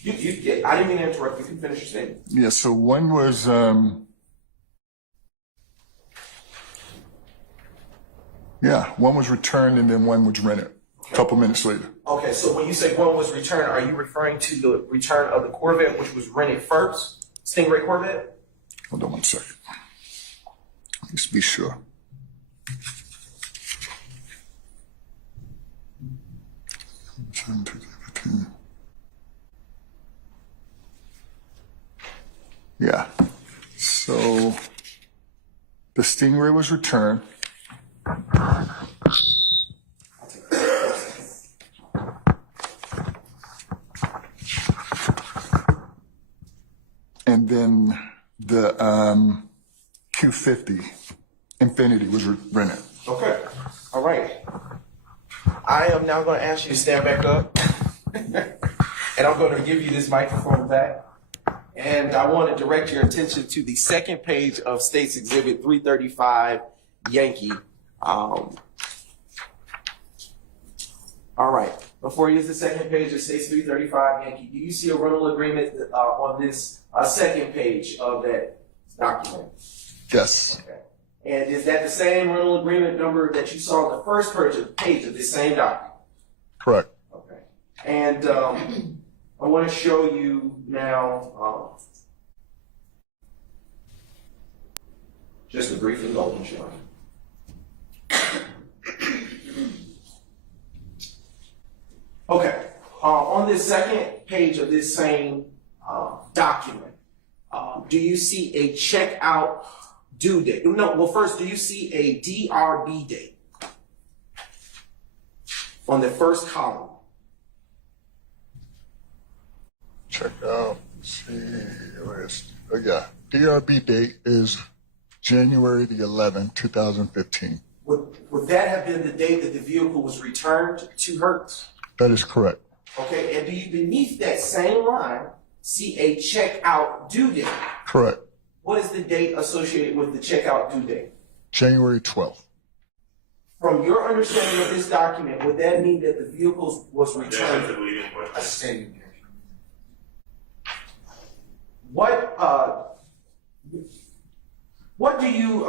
Yeah, I didn't mean to interrupt. You can finish your statement. Yeah, so one was, one was returned and then one was rented a couple minutes later. Okay, so when you say one was returned, are you referring to the return of the Corvette, which was rented first? Stingray Corvette? Hold on one second. Let's be sure. Yeah. So the Stingray was returned. And then the Q50 Infinity was rented. Okay. All right. I am now going to ask you to stand back up. And I'm going to give you this microphone back. And I want to direct your attention to the second page of State's Exhibit 335 Yankee. All right. Before you use the second page of State's 335 Yankee, do you see a rental agreement on this second page of that document? Yes. Okay. And is that the same rental agreement number that you saw on the first page of this same document? Correct. Okay. And I want to show you now just a brief indulgence showing. Okay. On this second page of this same document, do you see a checkout due date? No, well, first, do you see a DRB date on the first column? Check out. Let's see. Where is? Oh yeah. DRB date is January the 11th, 2015. Would that have been the date that the vehicle was returned to Hertz? That is correct. Okay, and do you beneath that same line see a checkout due date? Correct. What is the date associated with the checkout due date? January 12th. From your understanding of this document, would that mean that the vehicle was returned? What do you,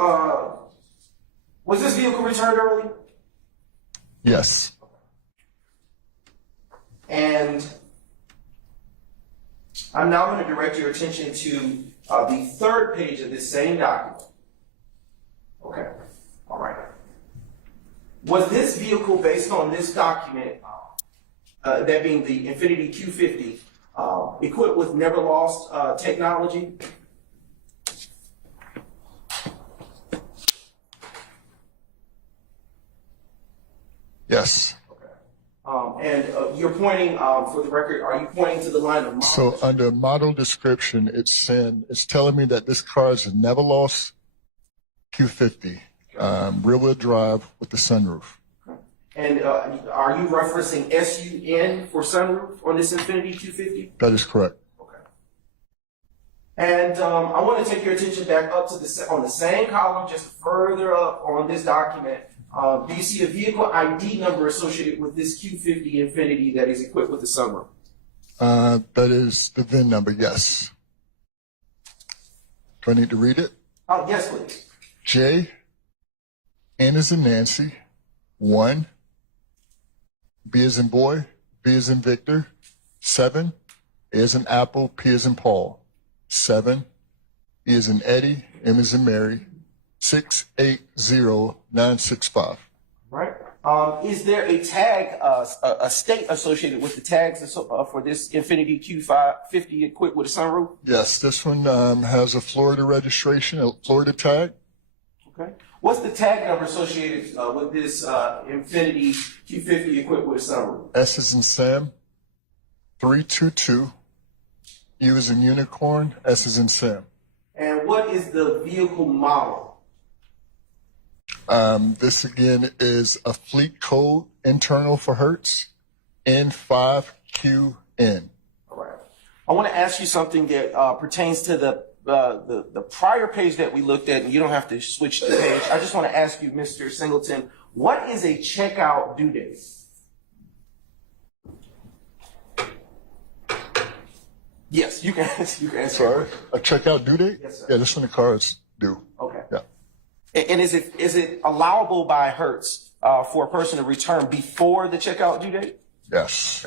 was this vehicle returned early? Yes. And I'm now going to direct your attention to the third page of this same document. Okay, all right. Was this vehicle, based on this document, that being the Infiniti Q50, equipped with never lost technology? Yes. And you're pointing, for the record, are you pointing to the line of model? So under model description, it's telling me that this car is a never lost Q50, rear wheel drive with the sunroof. And are you referencing SUN for sunroof on this Infiniti Q50? That is correct. Okay. And I want to take your attention back up to on the same column, just further up on this document. Do you see a vehicle ID number associated with this Q50 Infiniti that is equipped with the sunroof? That is the VIN number, yes. Do I need to read it? Yes, please. J, N as in Nancy, 1, B as in boy, V as in Victor, 7, A as in Apple, P as in Paul, 7, E as in Eddie, M as in Mary, 680965. Right. Is there a tag, a state associated with the tags for this Infiniti Q50 equipped with a sunroof? Yes, this one has a Florida registration, a Florida tag. Okay. What's the tag number associated with this Infiniti Q50 equipped with a sunroof? S as in Sam, 322. U as in unicorn, S as in Sam. And what is the vehicle model? This again is a fleet code internal for Hertz, N5QN. All right. I want to ask you something that pertains to the prior page that we looked at, and you don't have to switch the page. I just want to ask you, Mr. Singleton, what is a checkout due date? Yes, you can, you can answer. Sorry, a checkout due date? Yes, sir. Yeah, this when the car is due. Okay. Yeah. And is it allowable by Hertz for a person to return before the checkout due date? Yes.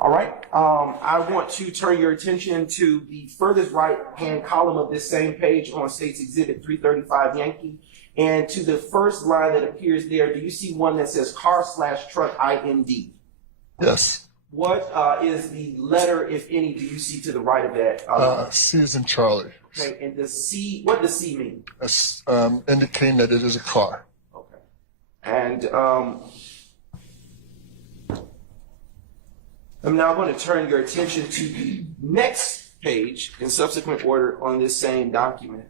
All right. I want to turn your attention to the furthest right-hand column of this same page on States Exhibit 335 Yankee. And to the first line that appears there, do you see one that says car/truck IND? Yes. What is the letter, if any, do you see to the right of that? C is in Charlie. Okay. And what does C mean? That's indicating that it is a car. Okay. And I'm now going to turn your attention to the next page in subsequent order on this same document.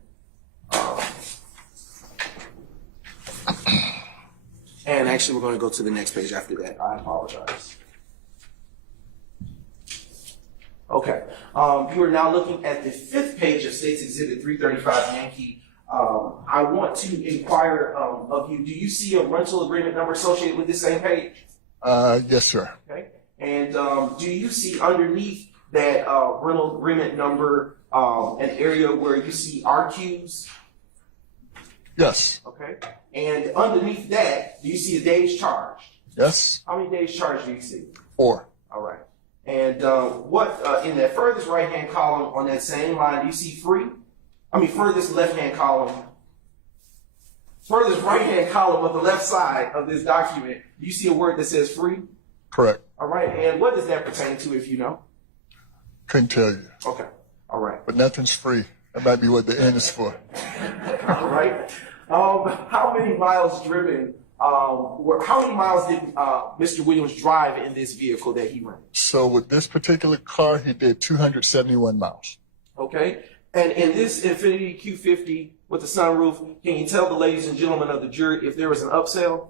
And actually, we're going to go to the next page after that. I apologize. Okay. You are now looking at the fifth page of States Exhibit 335 Yankee. I want to inquire of you, do you see a rental agreement number associated with this same page? Yes, sir. Okay. And do you see underneath that rental agreement number an area where you see RQs? Yes. Okay. And underneath that, do you see a days charged? Yes. How many days charged do you see? 4. All right. And what in that furthest right-hand column on that same line, do you see free? I mean, furthest left-hand column. Furthest right-hand column of the left side of this document, do you see a word that says free? Correct. All right. And what does that pertain to, if you know? Couldn't tell you. Okay. All right. But nothing's free. That might be what the N is for. All right. How many miles driven? How many miles did Mr. Williams drive in this vehicle that he rented? So with this particular car, he did 271 miles. Okay. And in this Infiniti Q50 with the sunroof, can you tell the ladies and gentlemen of the jury if there was an upsell?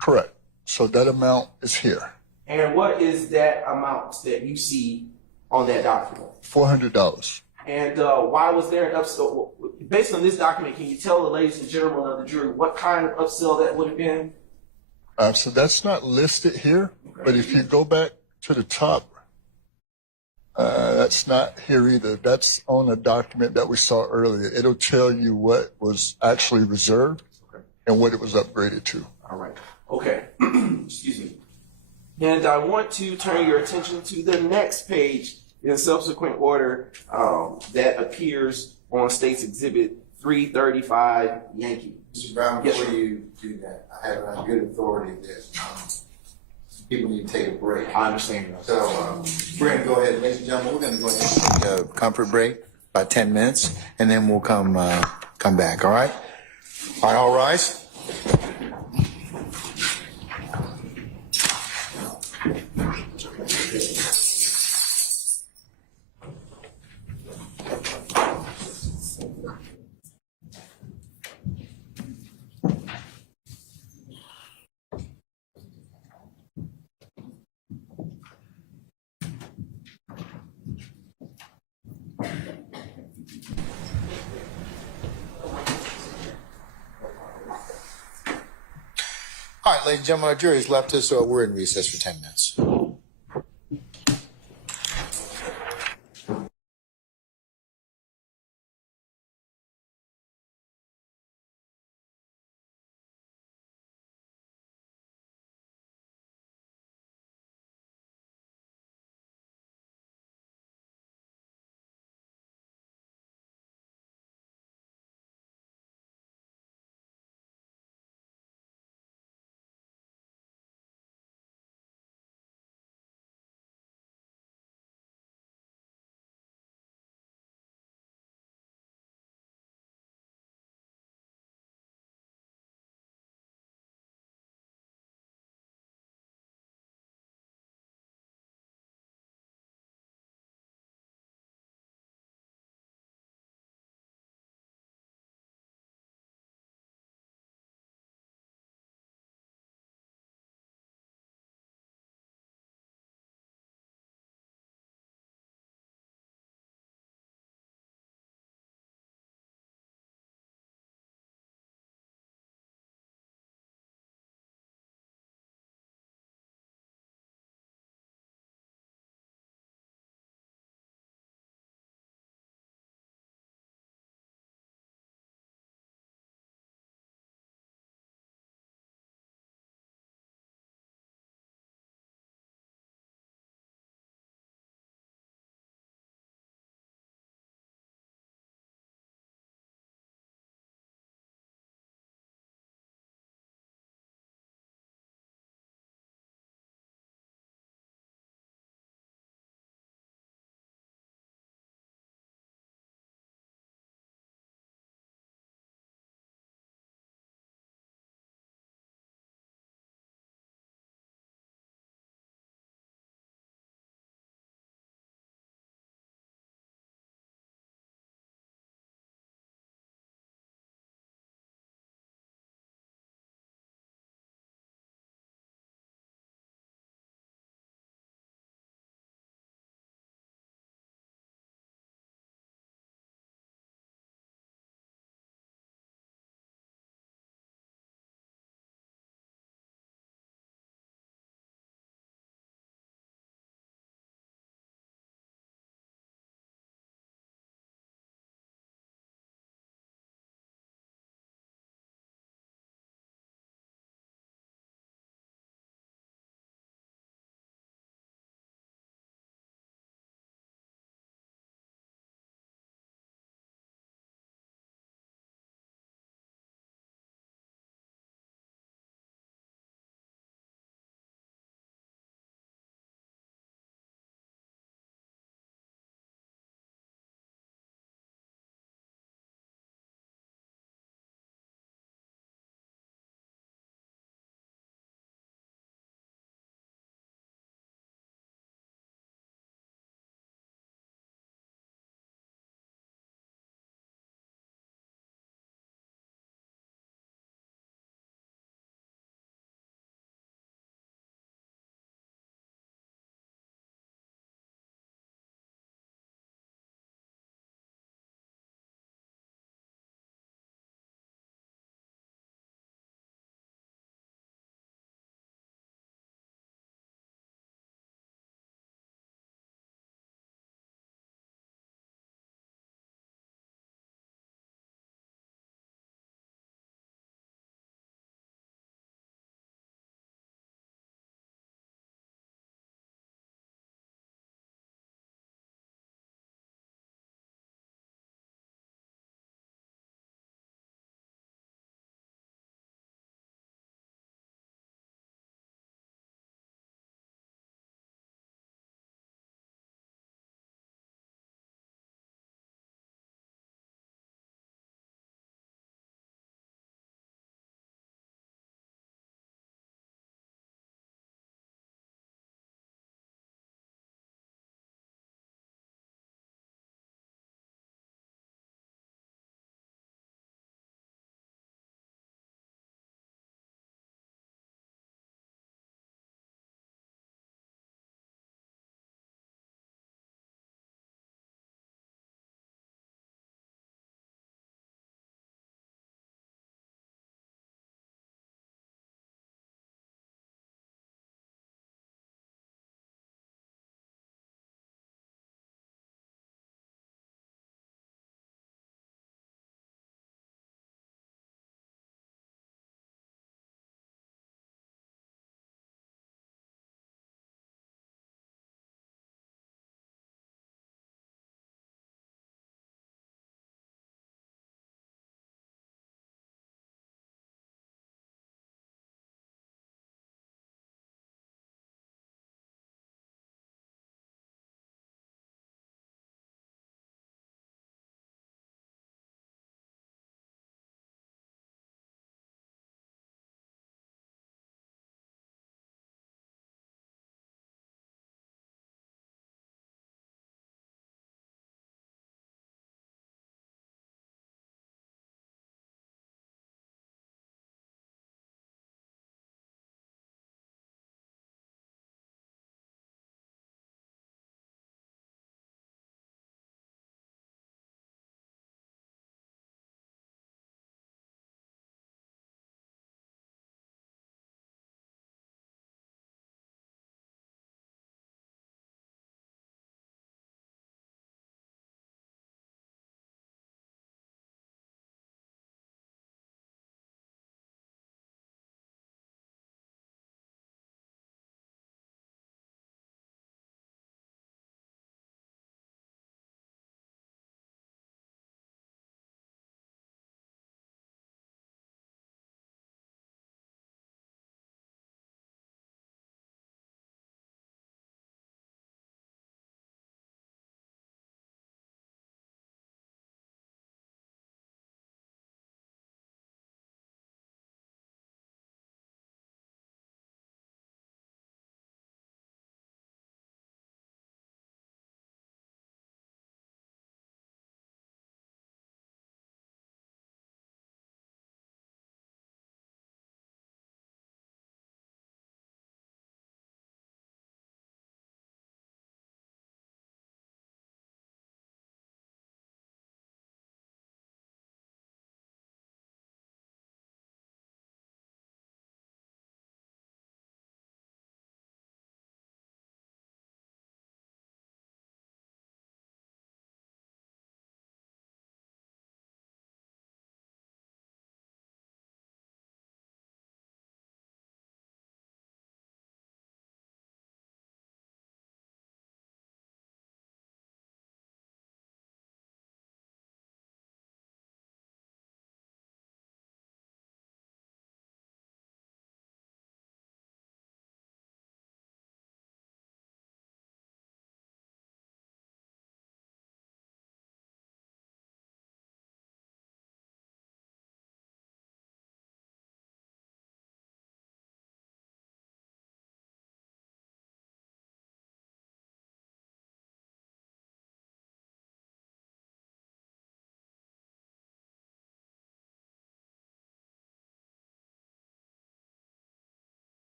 Correct. So that amount is here. And what is that amount that you see on that document? $400. And why was there an upsell? Based on this document, can you tell the ladies and gentlemen of the jury what kind of upsell that would have been? So that's not listed here, but if you go back to the top, that's not here either. That's on a document that we saw earlier. It'll tell you what was actually reserved and what it was upgraded to. All right. Okay. Excuse me. And I want to turn your attention to the next page in subsequent order that appears on States Exhibit 335 Yankee. Mr. Brown, Yes, before sir. you do that, I have a good authority that people need to take a break. I understand. So we're going to go ahead, ladies and gentlemen, we're going to go ahead and take a comfort break, about 10 minutes, and then we'll come back, all right? All right, all rise. All right, ladies and gentlemen, our jury's left us, so we're in recess for 10 minutes.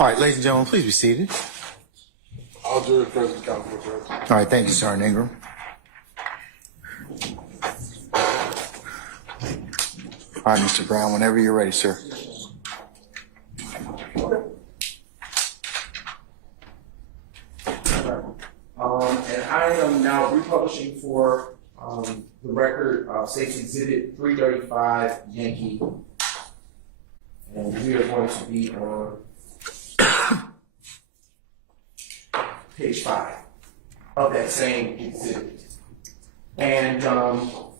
All right, ladies and gentlemen, please be seated. I'll do it, President Council. All right, thank you, Sergeant Ingram. All right, Mr. Brown, whenever you're ready, sir. And I am now republishing for the record State's Exhibit 335 Yankee. And we are going to be on page 5 of that same exhibit. And all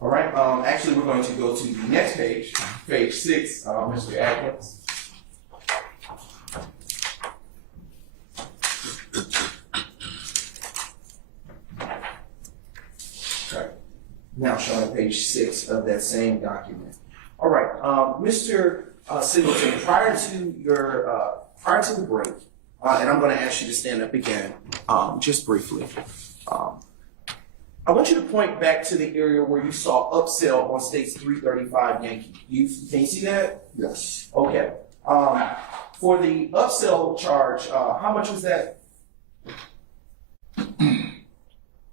right, actually we're going to go to the next page, page 6, Mr. Atkins. Okay. Now showing page 6 of that same document. All right, Mr. Singleton, prior to the break, and I'm going to ask you to stand up again, just briefly. I want you to point back to the area where you saw upsell on State's 335 Yankee. Can you see that? Yes. Okay. For the upsell charge, how much was that?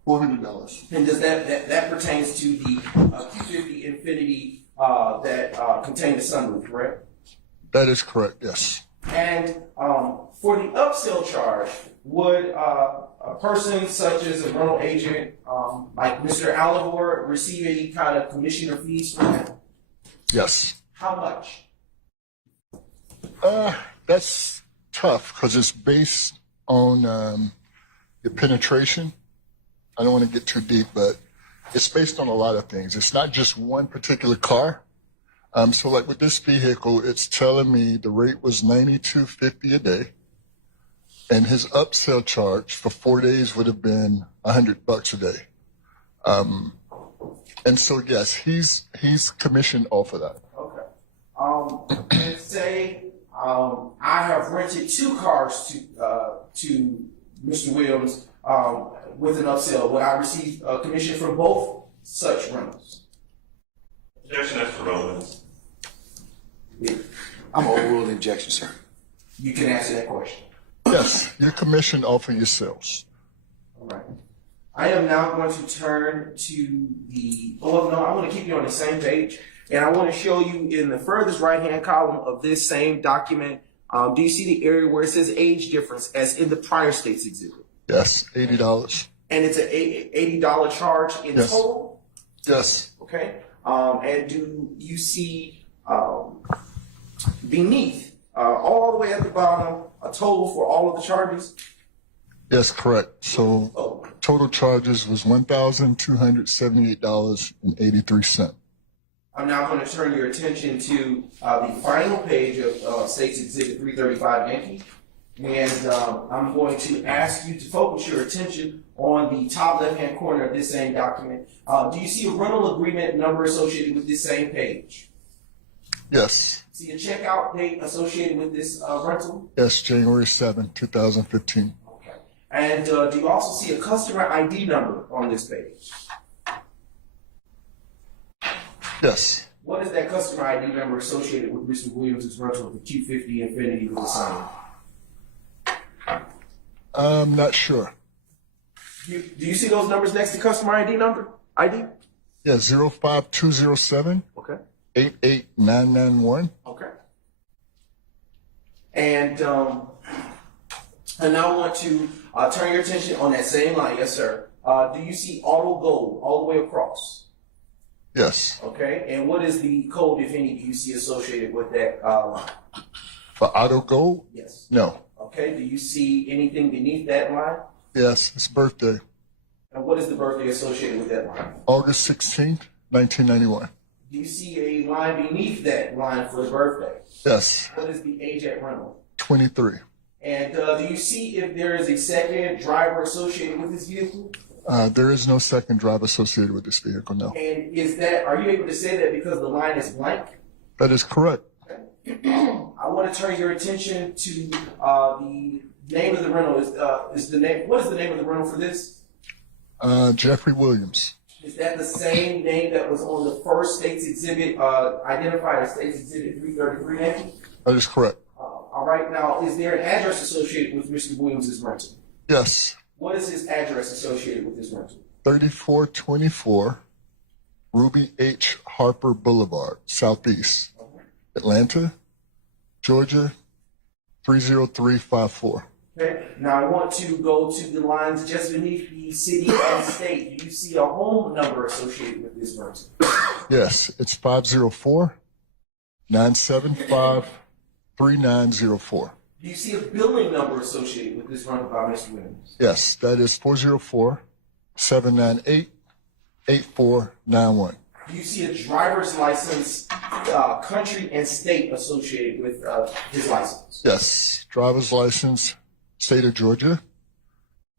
$400. And does that pertains to the Q50 Infinity that contained the sunroof, correct? That is correct, yes. And for the upsell charge, would a person such as a rental agent like Mr. Alivor receive any kind of commission or fees for that? Yes. How much? That's tough because it's based on your penetration. I don't want to get too deep, but it's based on a lot of things. It's not just one particular car. So like with this vehicle, it's telling me the rate was $92.50 a day, and his upsell charge for 4 days would have been $100 a day. And so yes, he's commissioned off of that. Okay. And say I have rented 2 cars to Mr. Williams with an upsell. Would I receive a commission from both such rentals? Objection as to relevance. I'm overruling the objection, sir. You can answer that question. Yes, you're commissioned off of your sales. All right. I am now going to turn to the, oh no, I want to keep you on the same page. And I want to show you in the furthest right-hand column of this same document, do you see the area where it says age difference as in the prior State's exhibit? Yes, $80. And it's an $80 charge in Yes. total? Yes. Okay. And do you see beneath, all the way at the bottom, a total for all of the charges? Yes, correct. So Oh, total charges was $1,278.83. I'm now going to turn your attention to the final page of State's Exhibit 335 Yankee. And I'm going to ask you to focus your attention on the top left-hand corner of this same document. Do you see a rental agreement number associated with this same page? Yes. See a checkout date associated with this rental? Yes, January 7, 2015. Okay. And do you also see a customer ID number on this page? Yes. What is that customer ID number associated with Mr. Williams' rental of the Q50 Infiniti with the sun? I'm not sure. Do you see those numbers next to customer ID number? ID? Yeah, 05207 Okay. 88991. Okay. And now I want to turn your attention on that same line. Yes, sir. Do you see auto gold all the way across? Yes. Okay. And what is the code, if any, do you see associated with that line? For auto gold? Yes. No. Okay. Do you see anything beneath that line? Yes, it's birthday. And what is the birthday associated with that line? August 16th, 1991. Do you see a line beneath that line for the birthday? Yes. What is the age at rental? 23. And do you see if there is a second driver associated with this vehicle? There is no second driver associated with this vehicle, no. And are you able to say that because the line is blank? That is correct. I want to turn your attention to the name of the rental. What is the name of the rental for this? Jeffrey Williams. His that the same name that was on the first state's exhibit, identified as state's exhibit 333, Yankee? That is correct. All right, now, is there an address associated with Mr. Williams' rental? Yes. What is his address associated with this rental? 3424 Ruby H. Harper Boulevard, Southeast, Atlanta, Georgia, 30354. Okay, now I want to go to the lines just beneath the city and state. Do you see a home number associated with this rental? Yes, it's 504-975-3904. Do you see a billing number associated with this rental by Mr. Williams? Yes, that is 404-798-8491. Do you see a driver's license, country and state associated with his license? Yes, driver's license, state of Georgia,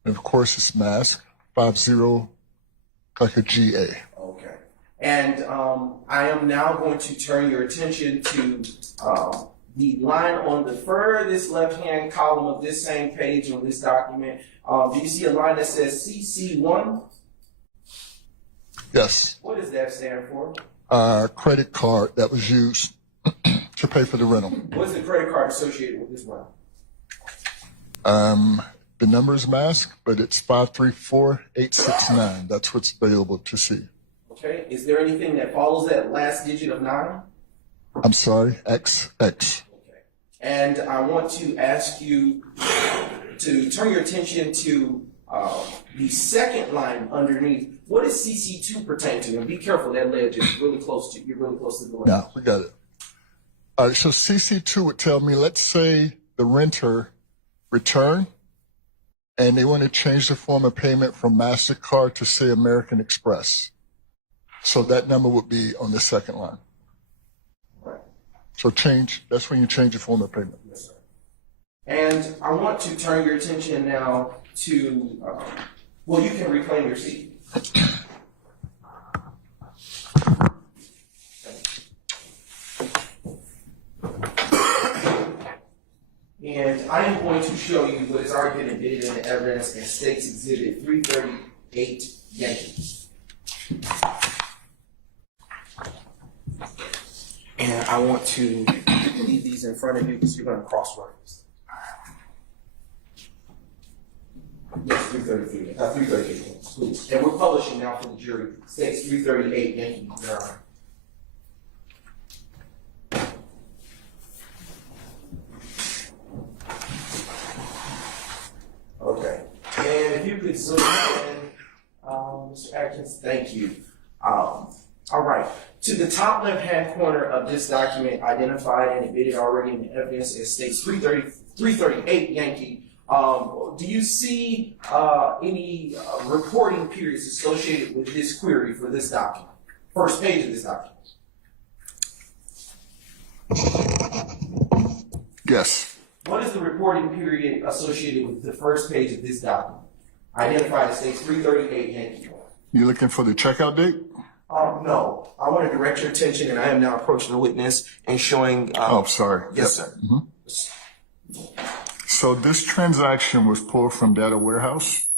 and of course it's mask, 50 like a GA. Okay. And I am now going to turn your attention to the line on the furthest left-hand column of this same page on this document. Do you see a line that says CC1? Yes, What does that stand for? credit card that was used to pay for the rental. What's the credit card associated with this rental? The number is masked, but it's 534869. That's what's available to see. Okay. Is there anything that follows that last digit of 9? I'm sorry, XX. Okay. And I want to ask you to turn your attention to the second line underneath. What does CC2 pertain to? And be careful, that ledge is really close to, you're really close to the ledge. Now, we got it. All right, so CC2 would tell me, let's say the renter returned and they want to change the form of payment from MasterCard to, say, American Express. So that number would be on the second line. Right. So that's when you change the form of payment. Yes, sir. And I want to turn your attention now to, well, you can reclaim your seat. And I am going to show you what has already been admitted in the evidence in State's Exhibit 338 Yankee. And I want to leave these in front of you because you're going to cross-reference. Yes, 333, 338, please. And we're publishing now for the jury. States 338 Yankee, Your Honor. Okay. And if you could zoom in, Mr. Atkins, thank you. All right. To the top left-hand corner of this document, identified and admitted already in the evidence, it states 338 Yankee. Do you see any reporting periods associated with this query for this document? First page of this document. Yes. What is the reporting period associated with the first page of this document? Identified as states 338 Yankee. You looking for the checkout date? No. I want to direct your attention, and I am now approaching the witness and showing. Sorry. Yes, sir. Mm-hmm. So this transaction was pulled from Data Warehouse.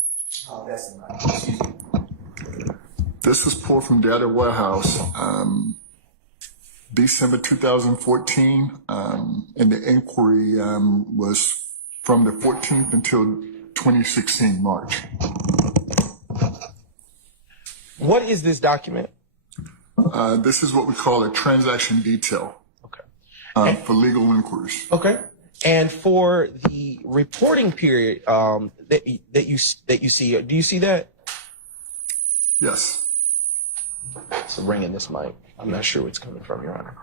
Oh, that's not. Excuse me. This was pulled from Data Warehouse December 2014, and the inquiry was from the 14th until 2016 March. What is this document? This is what we call a transaction detail. Okay. For legal inquiries. Okay. And for the reporting period that you see, do you see that? Yes. So bring in this mic. I'm not sure where it's coming from, Your Honor.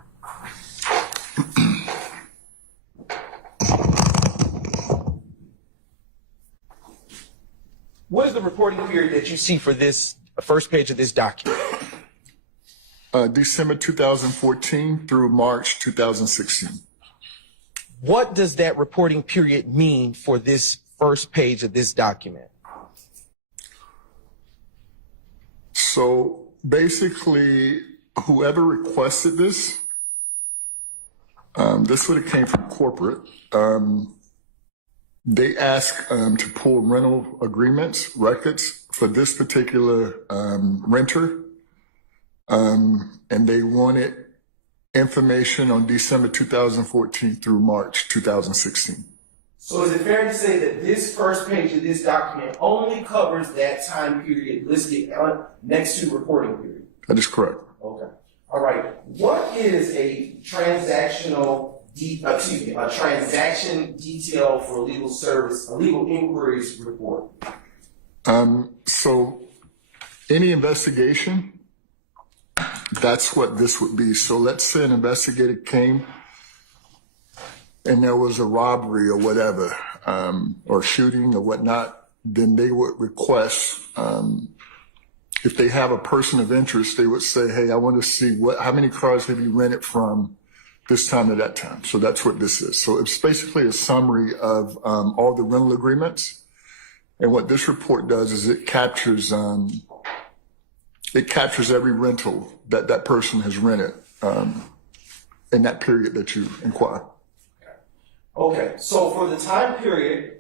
What is the reporting period that you see for this first page of this document? December 2014 through March 2016. What does that reporting period mean for this first page of this document? So basically, whoever requested this, this would have came from corporate. They asked to pull rental agreements, records for this particular renter and they wanted information on December 2014 through March 2016. So is it fair to say that this first page of this document only covers that time period listed next to reporting period? That is correct. Okay. All right. What is a a transaction detail for legal service, a legal inquiries report? So any investigation, that's what this would be. So let's say an investigator came and there was a robbery or whatever, or shooting or whatnot, then they would request, if they have a person of interest, they would say, hey, I want to see how many cars have you rented from this time to that time. So that's what this is. So it's basically a summary of all the rental agreements. And what this report does is it captures every rental that that person has rented in that period that you inquire. Okay, so for the time period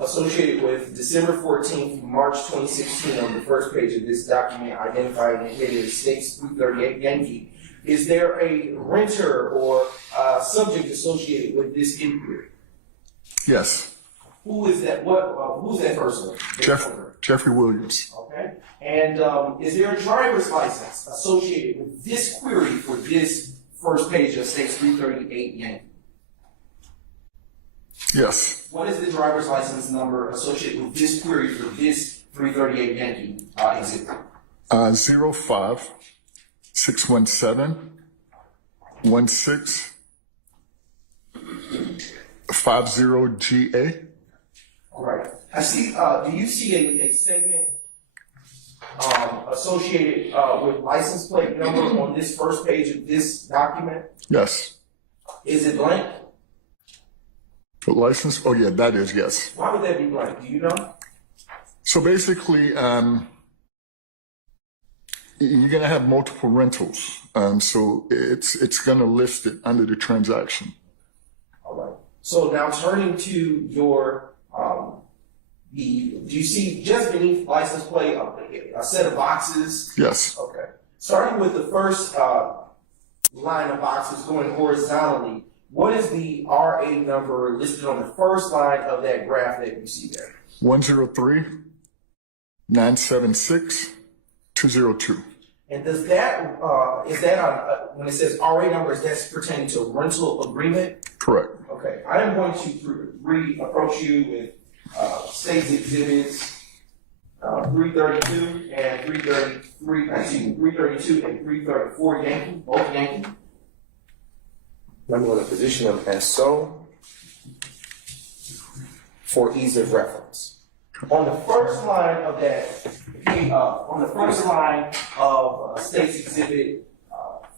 associated with December 14th, March 2016, on the first page of this document, identifying it as States 338 Yankee, is there a renter or subject associated with this inquiry? Yes. Who is that? Who's that person? Jeffrey Williams. Okay, and is there a driver's license associated with this query for this first page of States 338 Yankee? Yes. What is the driver's license number associated with this query for this 338 Yankee exhibit? 05 617 16 50 GA. All right. I see. Do you see a segment associated with license plate number on this first page of this document? Yes. Is it blank? For license? Oh, yeah, that is, yes. Why would that be blank? Do you know? So basically, you're going to have multiple rentals. So it's going to list it under the transaction. All right. So now turning to your, do you see just beneath license plate a set of boxes? Yes. Okay. Starting with the first line of boxes going horizontally, what is the RA number listed on the first line of that graph that you see there? 103 976 202. And does that, is that when it says RA number, is that pertaining to rental agreement? Correct. Okay, I am going to approach you with states exhibits 332 and 333, excuse me, 332 and 334 Yankee, both Yankee. I'm going to position them as so for ease of reference. On the first line of that, on the first line of States Exhibit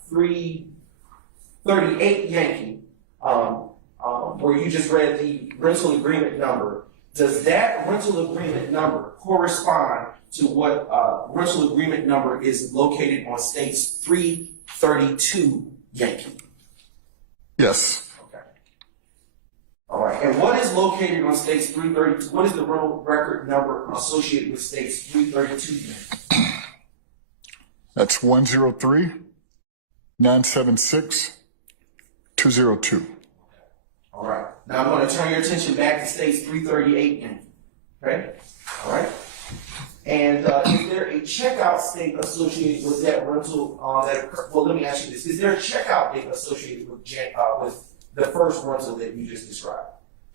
338 Yankee, where you just read the rental agreement number, does that rental agreement number correspond to what rental agreement number is located on States 332 Yankee? Yes. Okay. All right. And what is located on States 332? What is the rental record number associated with States 332 Yankee? That's 103 976 202. All right. Now I'm going to turn your attention back to States 338 Yankee. Okay? All right. And is there a checkout state associated with that rental well, let me ask you this. Is there a checkout date associated with the first rental that you just described?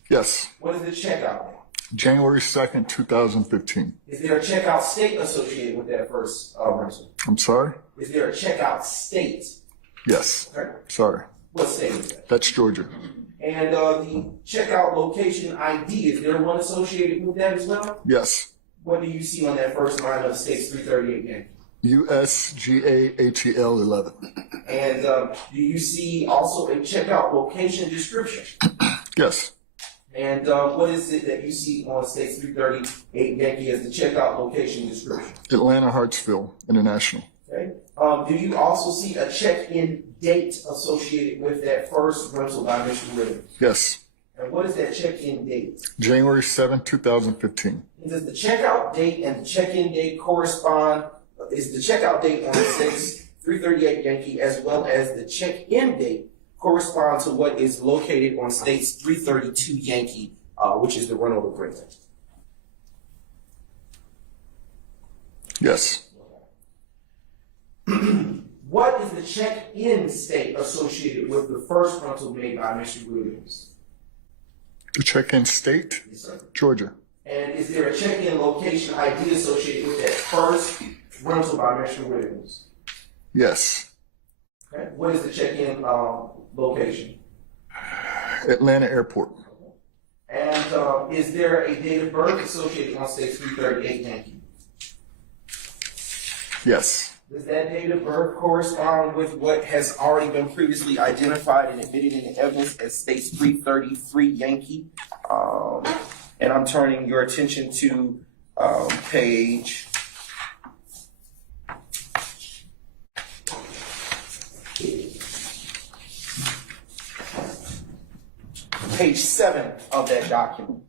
Yes. What is the checkout date? January 2nd, 2015. Is there a checkout state associated with that first rental? I'm sorry? Is there a checkout state? Yes. Okay. Sorry. What state is that? That's Georgia. And the checkout location ID, is there one associated with that as well? Yes. What do you see on that first line of States 338 Yankee? USGAHEL 11. And do you see also a checkout location description? Yes. And what is it that you see on States 338 Yankee as the checkout location description? Atlanta Hartsfield International. Okay. Do you also see a check-in date associated with that first rental by Mr. Ritter? Yes. And what is that check-in date? January 7th, 2015. And does the checkout date and the check-in date correspond? Is the checkout date on States 338 Yankee, as well as the check-in date correspond to what is located on State's 332 Yankee, which is the rental agreement? Yes. What is the check-in state associated with the first rental made by Mr. Williams? The check-in state? Yes, sir. Georgia. And is there a check-in location ID associated with that first rental by Mr. Williams? Yes. Okay. What is the check-in location? Atlanta Airport. And is there a date of birth associated on State's 338 Yankee? Yes. Does that date of birth correspond with what has already been previously identified and admitted in the evidence as State's 333 Yankee? And I'm turning your attention to page page 7 of that document.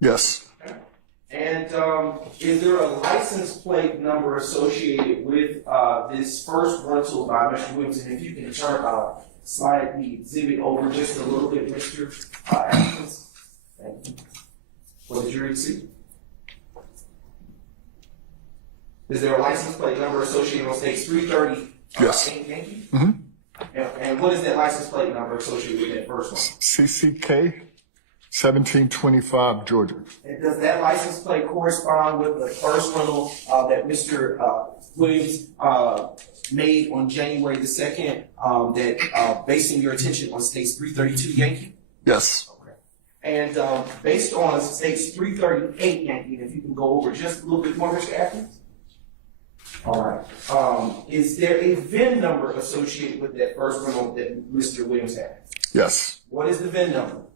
Yes. And is there a license plate number associated with this first rental by Mr. Williams? And if you can slide the exhibit over just a little bit, Mr. Atkins. Thank you. For the jury to see. Is there a license plate number associated with State's 330 Yes. Yankee? Mm-hmm. And what is that license plate number associated with that first one? CCK 1725, Georgia. And does that license plate correspond with the first rental that Mr. Williams made on January the 2nd, that basing your attention on State's 332 Yankee? Yes. Okay. And based on State's 338 Yankee, if you can go over just a little bit more, Mr. Atkins? All right. Is there a VIN number associated with that first rental that Mr. Williams had? Yes. What is the VIN number?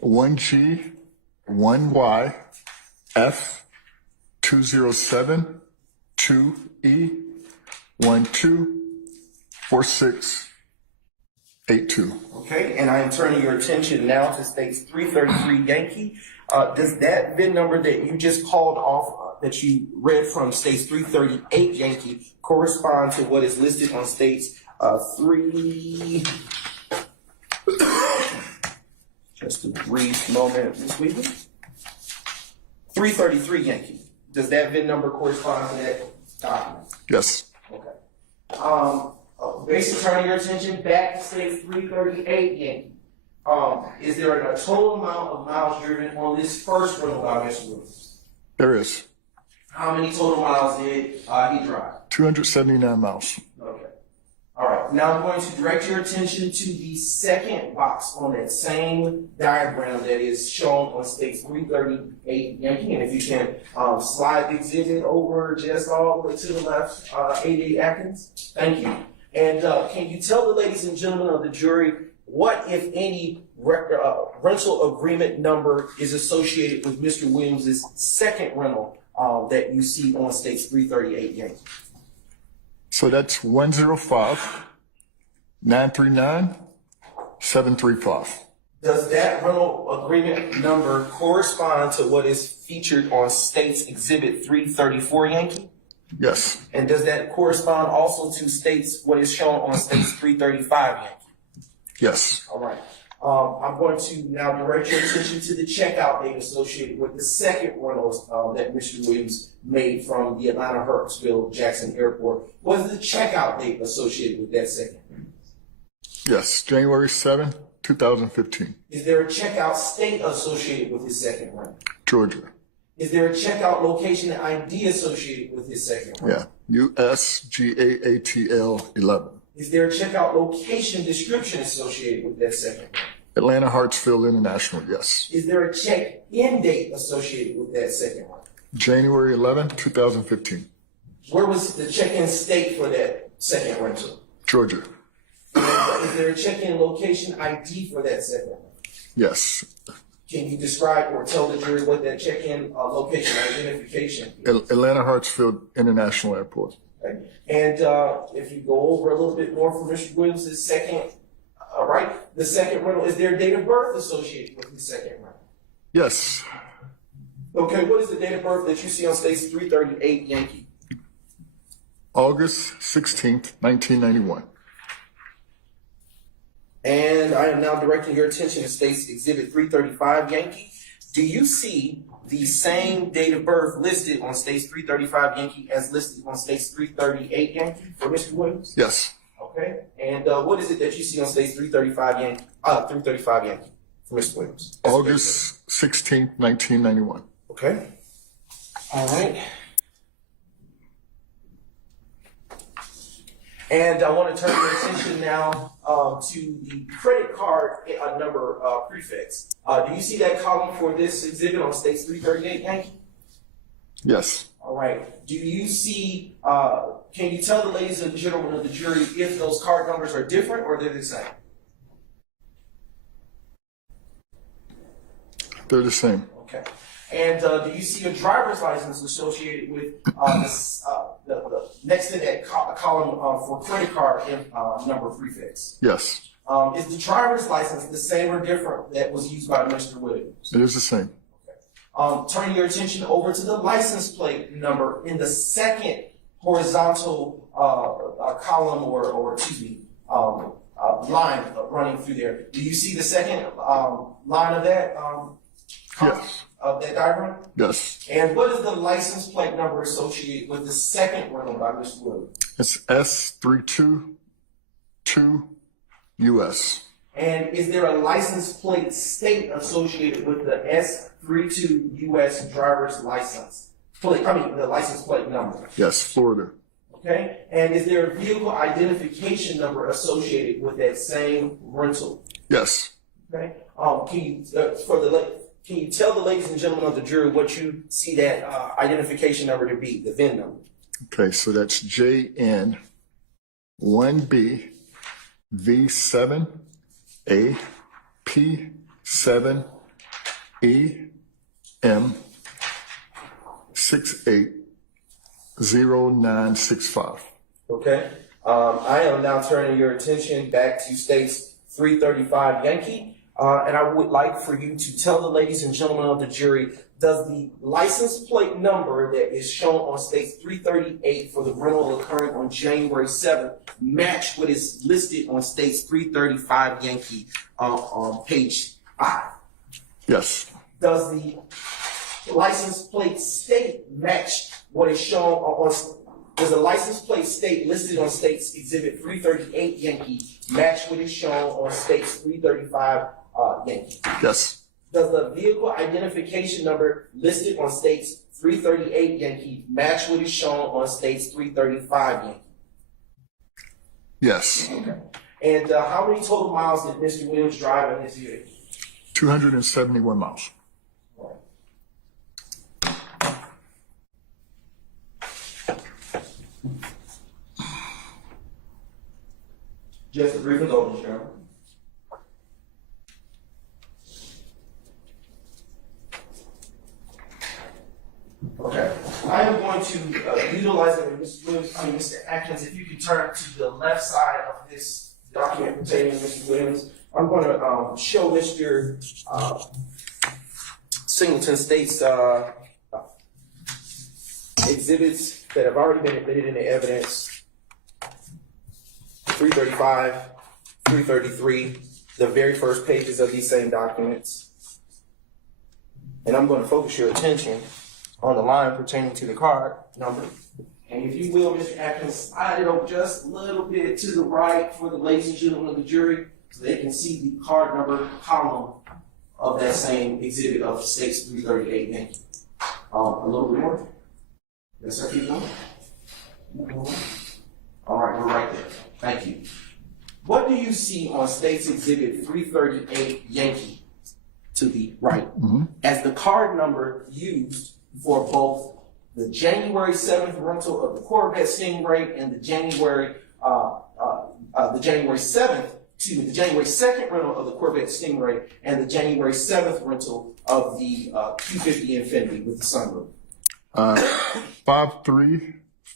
1G 1Y F 207 2E 124682. Okay, and I am turning your attention now to State's 333 Yankee. Does that VIN number that you just called off, that you read from State's 338 Yankee, correspond to what is listed on State's 3... Just a brief moment, Ms. Weaver. 333 Yankee. Does that VIN number correspond to that document? Yes. Okay. Basically turning your attention back to State's 338 Yankee. Is there a total amount of miles driven on this first rental by Mr. Williams? There is. How many total miles did he drive? 279 miles. Okay. All right. Now I'm going to direct your attention to the second box on that same diagram that is shown on State's 338 Yankee. And if you can slide the exhibit over just all the way to the left, A.D. Atkins. Thank you. And can you tell the ladies and gentlemen of the jury what, if any, rental agreement number is associated with Mr. Williams' second rental that you see on State's 338 Yankee? So that's 105 939 735. Does that rental agreement number correspond to what is featured on State's Exhibit 334 Yankee? Yes. And does that correspond also to State's, what is shown on State's 335 Yankee? Yes. All right. I'm going to now direct your attention to the checkout date associated with the second rentals that Mr. Williams made from the Atlanta Hartsfield Jackson Airport. What is the checkout date associated with that second? Yes. January 7, 2015. Is there a checkout state associated with his second rental? Georgia. Is there a checkout location ID associated with his second rental? Yeah. USGAATL 11. Is there a checkout location description associated with that second rental? Atlanta Hartsfield International. Yes. Is there a check-in date associated with that second rental? January 11, 2015. Where was the check-in state for that second rental? Georgia. Is there a check-in location ID for that second rental? Yes. Can you describe or tell the jury what that check-in location identification is? Atlanta Hartsfield International Airport. Okay. And if you go over a little bit more for Mr. Williams' second, right, the second rental, is there a date of birth associated with the second rental? Yes. Okay, what is the date of birth that you see on States 338 Yankee? August 16th, 1991. And I am now directing your attention to States Exhibit 335 Yankee. Do you see the same date of birth listed on States 335 Yankee as listed on States 338 Yankee for Mr. Williams? Yes. Okay. And what is it that you see on States 335 Yankee? 335 Yankee for Mr. Williams. August 16th, 1991. Okay. All right. And I want to turn your attention now to the credit card number prefix. Do you see that column for this exhibit on States 338 Yankee? Yes. All right. Do you see, can you tell the ladies and gentlemen of the jury if those card numbers are different or they're the same? They're the same. Okay. And do you see a driver's license associated with the next to that column for credit card number prefix? Yes. Is the driver's license the same or different that was used by Mr. Williams? It is the same. Turning your attention over to the license plate number in the second horizontal column or excuse me, line running through there. Do you see the second line of that? Yes. Of that diagram? Yes. And what is the license plate number associated with the second rental by Mr. Williams? It's S322 US. And is there a license plate state associated with the S32 US driver's license plate? I mean, the license plate number. Yes, Florida. Okay. And is there a vehicle identification number associated with that same rental? Yes. Okay. Can you tell the ladies and gentlemen of the jury what you see that identification number to be, the VIN number? Okay, so that's JN1B V7A P7EM 680965. Okay. I am now turning your attention back to States 335 Yankee. And I would like for you to tell the ladies and gentlemen of the jury, does the license plate number that is shown on States 338 for the rental occurring on January 7th match what is listed on States 335 Yankee on page 5? Yes. Does the license plate state match what is shown on does the license plate state listed on States Exhibit 338 Yankee match what is shown on States 335 Yankee? Yes. Does the vehicle identification number listed on States 338 Yankee match what is shown on States 335 Yankee? Yes. Okay. And how many total miles did Mr. Williams drive in this vehicle? 271 miles. Just a brief indulgence, Chairman. Okay. I am going to utilize it with Mr. Williams, Mr. Atkins, if you could turn to the left side of this document pertaining to Mr. Williams. I'm going to show Mr. Singleton State's exhibits that have already been admitted into evidence. 335, 333, the very first pages of these same documents. And I'm going to focus your attention on the line pertaining to the card number. And if you will, Mr. Atkins, slide it over just a little bit to the right for the ladies and gentlemen of the jury so they can see the card number column of that same exhibit of States 338 Yankee. A little bit more. Yes, sir, keep going. All right, we're right there. Thank you. What do you see on States Exhibit 338 Yankee to the right as the card number used for both the January 7th rental of the Corvette Stingray and the January 2nd rental of the Corvette Stingray and the January 7th rental of the Q50 Infiniti with the sunroof? 53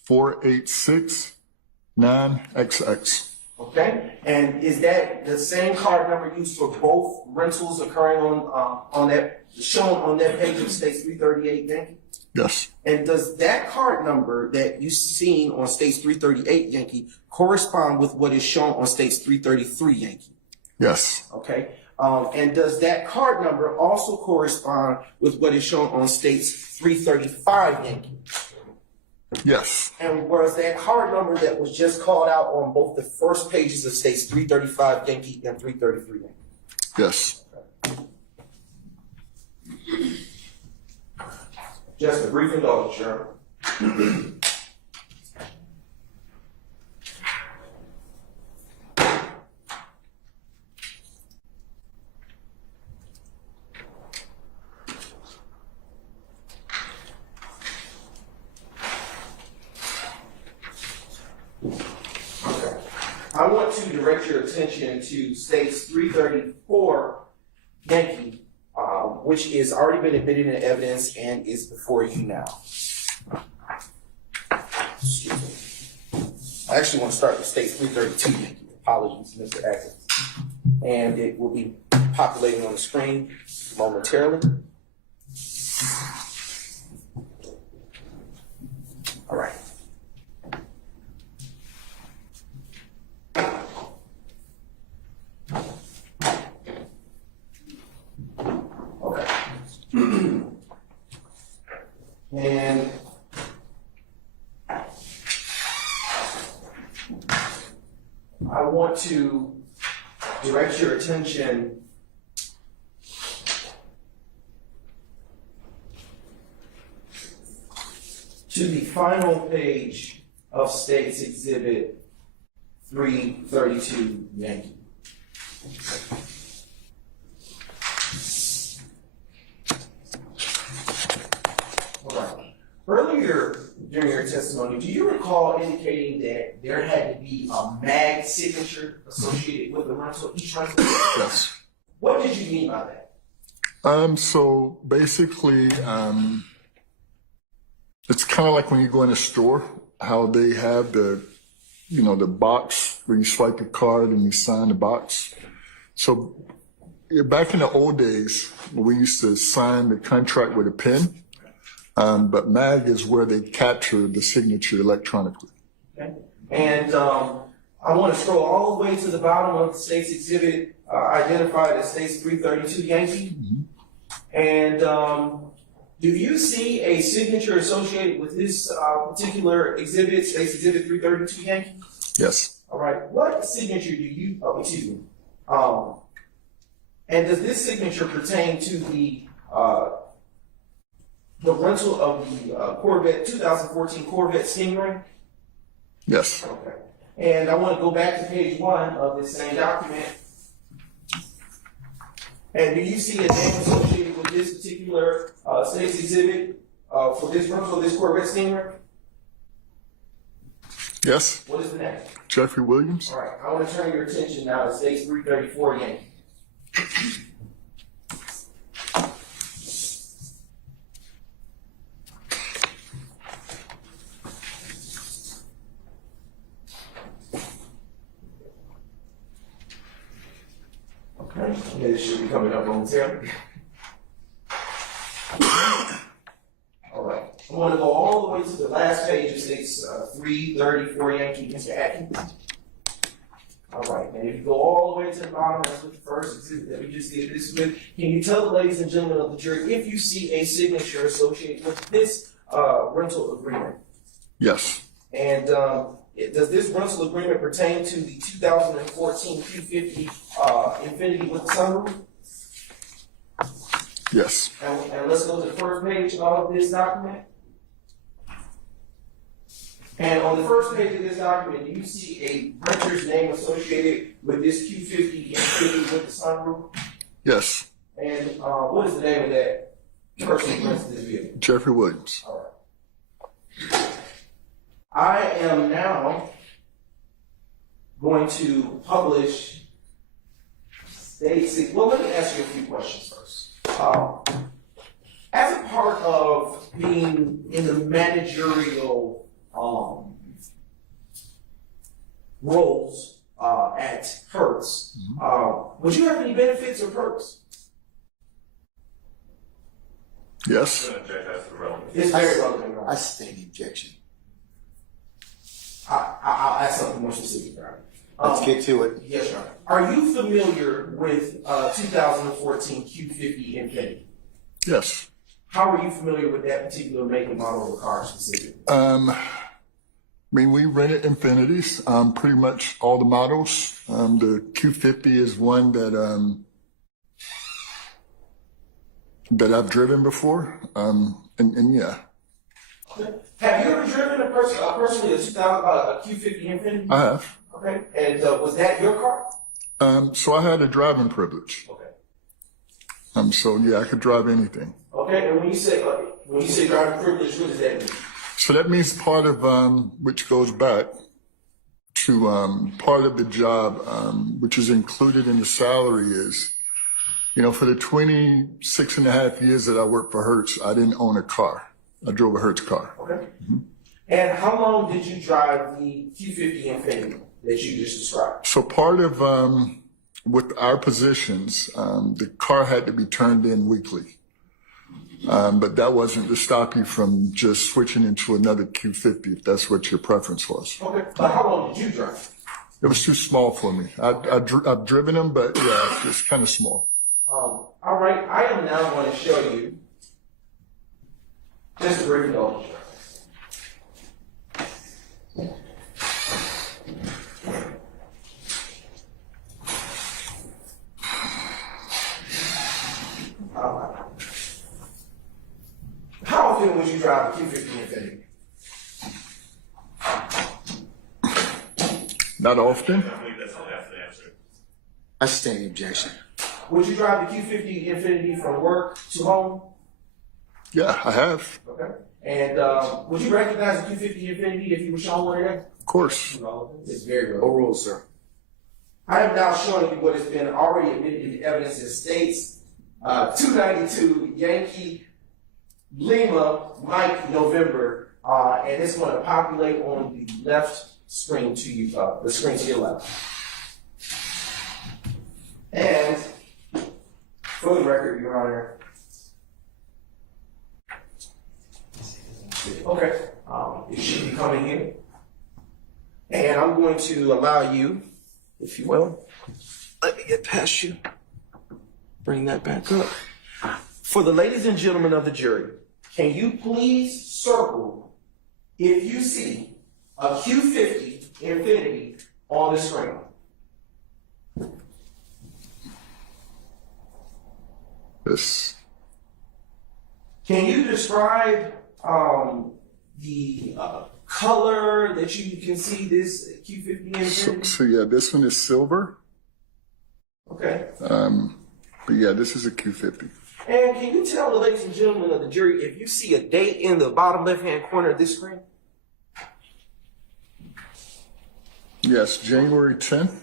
486-9XX. Okay, and is that the same card number used for both rentals occurring on that, shown on that page of States 338 Yankee? Yes. And does that card number that you've seen on States 338 Yankee correspond with what is shown on States 333 Yankee? Yes. Okay, and does that card number also correspond with what is shown on States 335 Yankee? Yes. And was that card number that was just called out on both the first pages of States 335 Yankee and 333 Yankee? Yes. Just a brief indulgence, Sharon. I want to direct your attention to States 334 Yankee, which is already been admitted into evidence and is before you now. Excuse me. I actually want to start with States 332 Yankee. Apologies, Mr. Atkins. And it will be populating on the screen momentarily. All right. And I want to direct your attention to the final page of States Exhibit 332 Yankee. Earlier during your testimony, do you recall indicating that there had to be a MAG signature associated with the rental, each rental? Yes. What did you mean by that? So basically, it's kind of like when you go in a store, how they have the box where you swipe your card and you sign the box. So back in the old days, we used to sign the contract with a pen. But MAG is where they capture the signature electronically. Okay. And I want to scroll all the way to the bottom of the State's Exhibit, identified as State's 332 Yankee. Mm-hmm. And do you see a signature associated with this particular exhibit, State's Exhibit 332 Yankee? Yes. All right. What signature do you, and does this signature pertain to the rental of the Corvette, 2014 Corvette Stingray? Yes. Okay. And I want to go back to page 1 of this same document. And do you see a name associated with this particular State's exhibit for this rental of this Corvette Stingray? Yes. What is the name? Jeffrey Williams. All right. I want to turn your attention now to State's 334 Yankee. Okay, it should be coming up momentarily. All right, I want to go all the way to the last page of States 334 Yankee, Mr. Atkins. All right, and if you go all the way to the bottom, that's what the first exhibit that we just did this with. Can you tell the ladies and gentlemen of the jury if you see a signature associated with this rental agreement? Yes. And does this rental agreement pertain to the 2014 Q50 Infiniti with the sunroof? Yes. And let's go to the first page of this document. And on the first page of this document, do you see a renter's name associated with this Q50 Infiniti with the sunroof? Yes. And what is the name of that person who rents this vehicle? Jeffrey Williams. All right. I am now going to publish States. Well, let me ask you a few questions first. As a part of being in the managerial roles at Hertz, would you have any benefits or perks? Yes. I'm gonna object as to relevance. It's very relevant. Your I Honor. sustain the objection. I'll ask something more specific, Your Honor. Let's get to it. Yes, Your Honor. Are you familiar with 2014 Q50 Infiniti? Yes. How are you familiar with that particular make and model of the car specifically? I mean, we rented Infinities, pretty much all the models. The Q50 is one that I've driven before. And yeah, Have you ever driven personally a Q50 Infiniti? I have. Okay. And was that your car? So I had a driving privilege. Okay. So yeah, I could drive anything. Okay. And when you say driving privilege, what does that mean? So that means part of, which goes back to, part of the job, which is included in the salary is, for the 26 and a half years that I worked for Hertz, I didn't own a car. I drove a Hertz car. Okay. And how long did you drive the Q50 Infiniti that you just described? So part of, with our positions, the car had to be turned in weekly. But that wasn't to stop you from just switching into another Q50 if that's what your preference was. Okay. But how long did you drive? It was too small for me. I've driven them, but yeah, it's kind of small. All right. I am now going to show you just a brief note. How often would you drive a Q50 Infiniti? Not often. I believe that's the answer. I sustain the objection. Would you drive the Q50 Infiniti from work to home? Yeah, I have. Okay. And would you recognize the Q50 Infiniti if you were shown one today? Of course. It's very relevant. Overruled, sir. I am now showing you what has been already admitted into evidence that states 292 Yankee Lima Mike November, and it's going to populate on the left screen to you, the screen to your left. And for the record, Your Honor, okay, it should be coming here. And I'm going to allow you, if you will, let me get past you. Bring that back up. For the ladies and gentlemen of the jury, can you please circle if you see a Q50 Infiniti on the screen? Yes. Can you describe the color that you can see this Q50 Infiniti? So yeah, this one is silver. Okay. But yeah, this is a Q50. And can you tell the ladies and gentlemen of the jury if you see a date in the bottom left-hand corner of this screen? Yes, January 10th,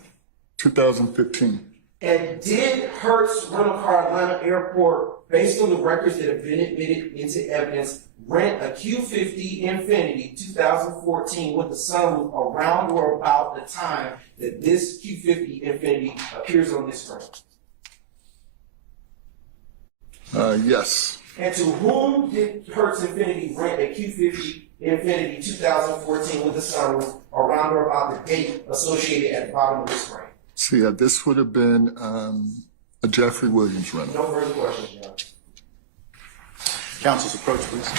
2015. And did Hertz Rental Car Atlanta Airport, based on the records that have been admitted into evidence, rent a Q50 Infiniti 2014 with the sunroof around or about the time that this Q50 Infiniti appears on this screen? Yes. And to whom did Hertz Infiniti rent a Q50 Infiniti 2014 with the sunroof around or about the date associated at the bottom of the screen? So yeah, this would have been a Jeffrey Williams rental. No further questions, Your Honor. Counsel's approach, please.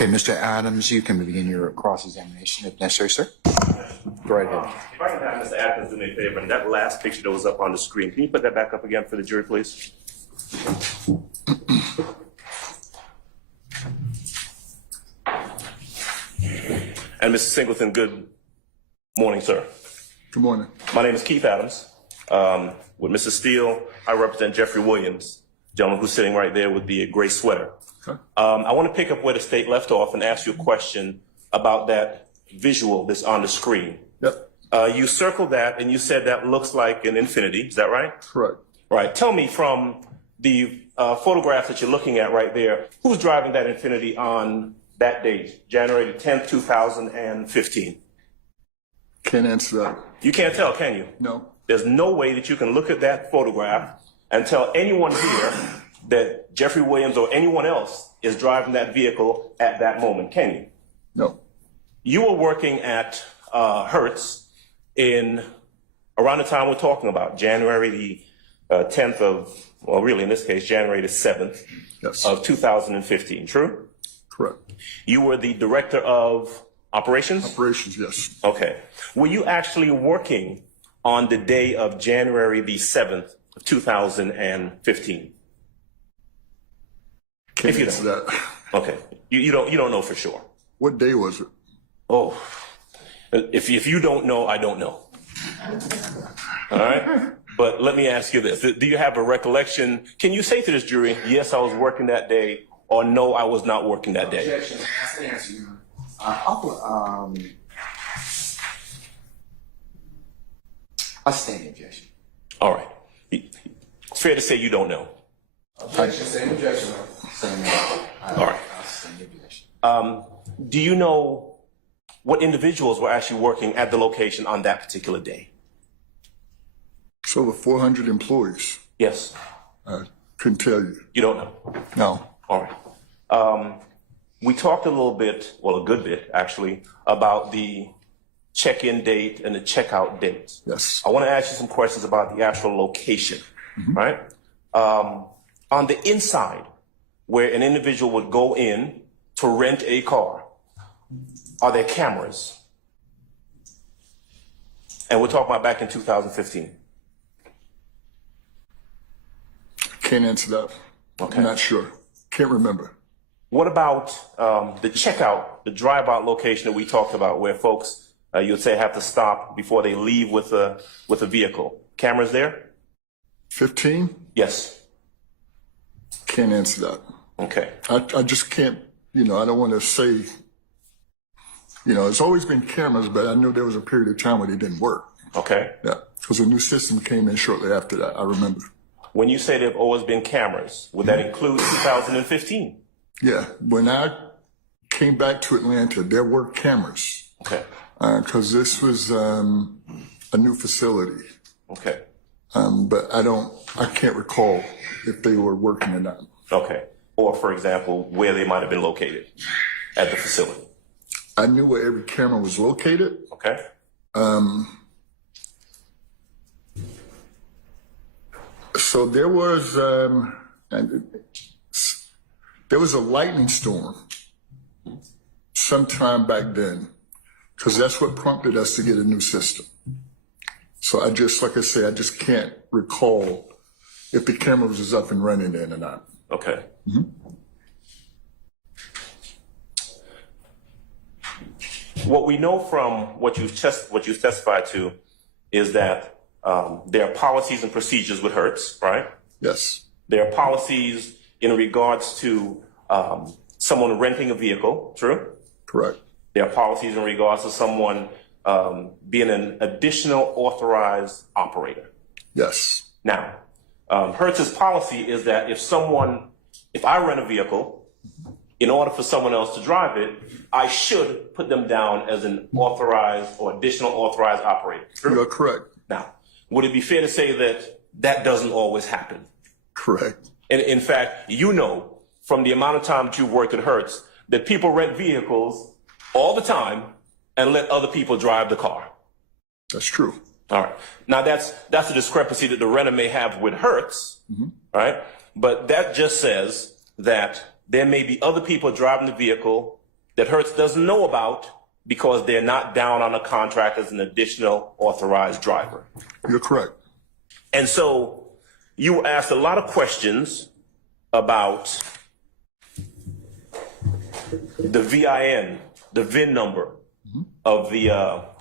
Okay, Mr. Adams, you can begin your cross-examination if necessary, sir. Go right ahead. If I can have Mr. Atkins do me a favor, and that last picture that was up on the screen, can you put that back up again for the jury, please? And Mr. Singleton, good morning, sir. Good morning. My name is Keith Adams. With Mr. Steele, I represent Jeffrey Williams, gentleman who's sitting right there with the gray sweater. Okay. I want to pick up where the state left off and ask you a question about that visual that's on the screen. Yep. You circled that and you said that looks like an infinity. Is that right? Correct. Right. Tell me from the photograph that you're looking at right there, who's driving that infinity on that date, January 10th, 2015? Can't answer that. You can't tell, can you? No. There's no way that you can look at that photograph and tell anyone here that Jeffrey Williams or anyone else is driving that vehicle at that moment, can you? No. You were working at Hertz in around the time we're talking about, January the 10th of, well, really in this case, January the 7th Yes. of 2015, true? Correct. You were the director of operations? Operations, yes. Okay. Were you actually working on the day of January the 7th of 2015? Can't If you answer don't. that. Okay. You don't know for sure. What day was it? Oh, if you don't know, I don't know. All right. But let me ask you this. Do you have a recollection? Can you say to this jury, yes, I was working that day, or no, I was not working that day? Objection. Ask and answer, Your Honor. I'll stand the objection. All right. It's fair to say you don't know. Objection. Same objection. Same. All right. I'll stand the objection. Do you know what individuals were actually working at the location on that particular day? It's over 400 employees. Yes. I couldn't tell you. You don't know. No. All right. We talked a little bit, well, a good bit actually, about the check-in date and the checkout date. Yes. I want to ask you some questions about the actual location, right? On the inside, where an individual would go in to rent a car, are there cameras? And we're talking about back in 2015. Can't answer that. Okay. I'm not sure. Can't remember. What about the checkout, the drive-out location that we talked about, where folks you would say have to stop before they leave with a vehicle? Cameras there? 15? Yes. Can't answer that. Okay. I just can't, I don't want to say, it's always been cameras, but I know there was a period of time where they didn't work. Okay. Yeah, because a new system came in shortly after that. I remember. When you say there have always been cameras, would that include 2015? Yeah, when I came back to Atlanta, there were cameras Okay. because this was a new facility. Okay. But I can't recall if they were working or not. Okay. Or, for example, where they might have been located at the facility. I knew where every camera was located. Okay. So there was a lightning storm sometime back then, because that's what prompted us to get a new system. So I just can't recall if the camera was up and running then or not. Okay. What we know from what you've testified to is that there are policies and procedures with Hertz, right? Yes, There are policies in regards to someone renting a vehicle, true? correct. There are policies in regards to someone being an additional authorized operator. Yes, Now, Hertz's policy is that if I rent a vehicle, in order for someone else to drive it, I should put them down as an authorized or additional authorized operator. True? you're correct. Now, would it be fair to say that that doesn't always happen? Correct. And in fact, from the amount of time that you've worked at Hertz, that people rent vehicles all the time and let other people drive the car. That's true. All right. Now that's a discrepancy that the renter may have with Hertz, right? But that just says that there may be other people driving the vehicle that Hertz doesn't know about because they're not down on a contract as an additional authorized driver. You're correct. And so you were asked a lot of questions about the VIN, the VIN number of the,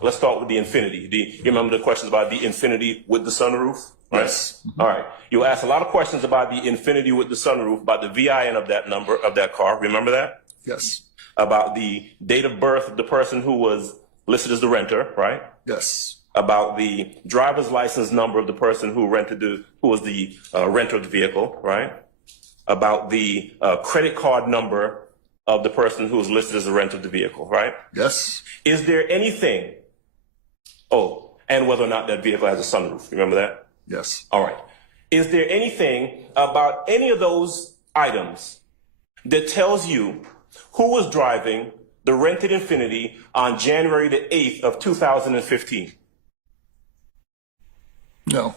let's start with the Infinity. You remember the questions about the Infinity with the sunroof? Right? Yes. All right. You asked a lot of questions about the Infinity with the sunroof, about the VIN of that number, of that car. Remember that? Yes. About the date of birth of the person who was listed as the renter, right? Yes. About the driver's license number of the person who was the renter of the vehicle, right? About the credit card number of the person who was listed as the renter of the vehicle, right? Yes. Is there anything, and whether or not that vehicle has a sunroof, remember that? Yes. All right. Is there anything about any of those items that tells you who was driving the rented Infinity on January the 8th of 2015? No.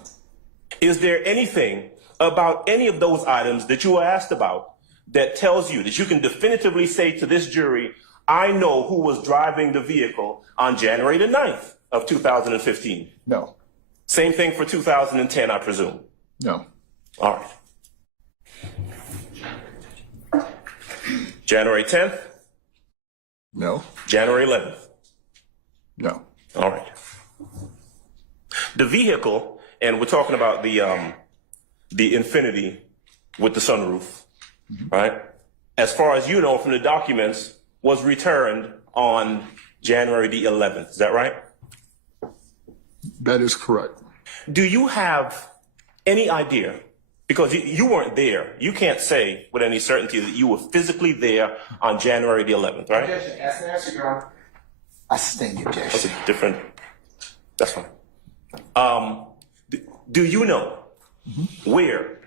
Is there anything about any of those items that you were asked about that tells you that you can definitively say to this jury, I know who was driving the vehicle on January the 9th of 2015? No. Same thing for 2010, I presume. No. All right. January 10th? No. January 11th? No. All right. The vehicle, and we're talking about the Infinity with the sunroof, right? As far as you know from the documents, was returned on January the 11th. Is that right? That is correct. Do you have any idea? Because you weren't there. You can't say with any certainty that you were physically there on January the 11th, right? Objection. Ask the answer, Your Honor. I sustain the objection. Different. That's fine. Do you know where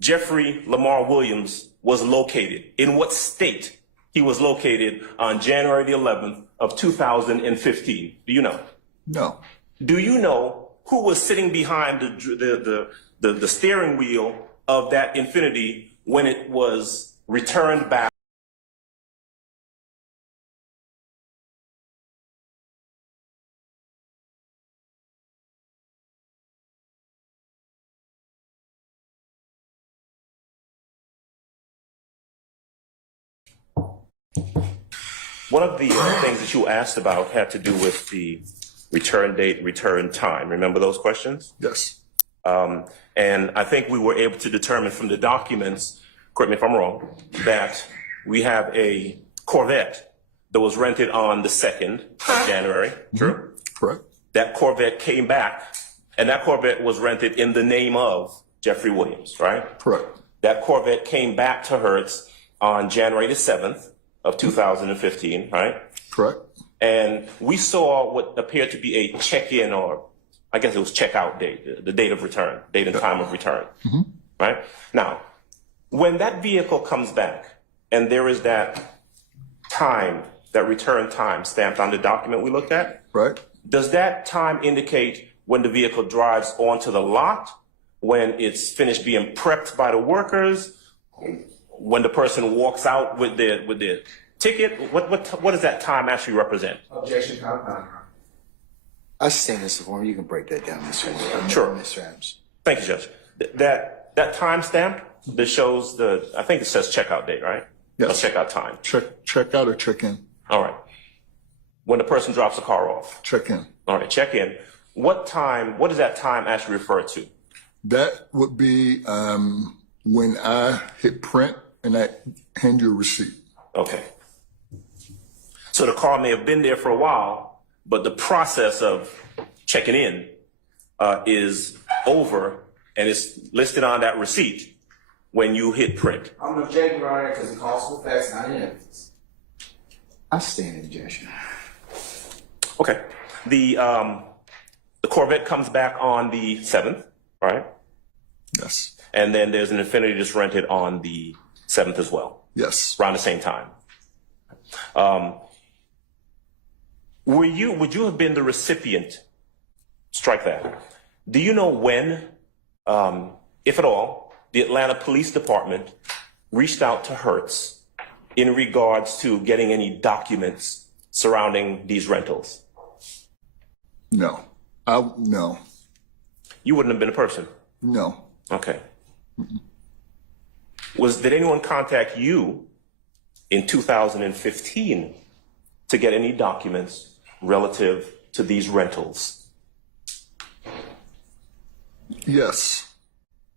Jeffrey Lamar Williams was located? In what state he was located on January the 11th of 2015? Do you know? No. Do you know who was sitting behind the steering wheel of that Infinity when it was returned back? One of the things that you asked about had to do with the return date, return time. Remember those questions? Yes. And I think we were able to determine from the documents, correct me if I'm wrong, that we have a Corvette that was rented on the 2nd of January. True? Correct. That Corvette came back, and that Corvette was rented in the name of Jeffrey Williams, right? Correct. That Corvette came back to Hertz on January the 7th of 2015, right? Correct. And we saw what appeared to be a check-in, or I guess it was check-out date, the date of return, date and time of return, right? Now, when that vehicle comes back and there is that time, that return time stamped on the document we looked at, Right. does that time indicate when the vehicle drives onto the lot, when it's finished being prepped by the workers, when the person walks out with their ticket? What does that time actually represent? Objection. Compound. I sustain this form. You can break that down, Mr. Adams. Sure. Mr. Adams. Thank you, Judge. That time stamp that shows I think it says checkout date, right? Yes. Or checkout time. Check out or check in? All right. When the person drops the car off. Check in. All right, check in. What does that time actually refer to? That would be when I hit print and I hand you a receipt. Okay. So the car may have been there for a while, but the process of checking in is over, and it's listed on that receipt when you hit print. I'm going to object, Your Honor, because it calls for facts, not in evidence. I sustain the objection. Okay. The Corvette comes back on the 7th, right? Yes. And then there's an Infinity that's rented on the 7th as well, Yes. around the same time. Would you have been the recipient? Strike that. Do you know when, if at all, the Atlanta Police Department reached out to Hertz in regards to getting any documents surrounding these rentals? No. No. You wouldn't have been a person. No. Okay. Did anyone contact you in 2015 to get any documents relative to these rentals? Yes.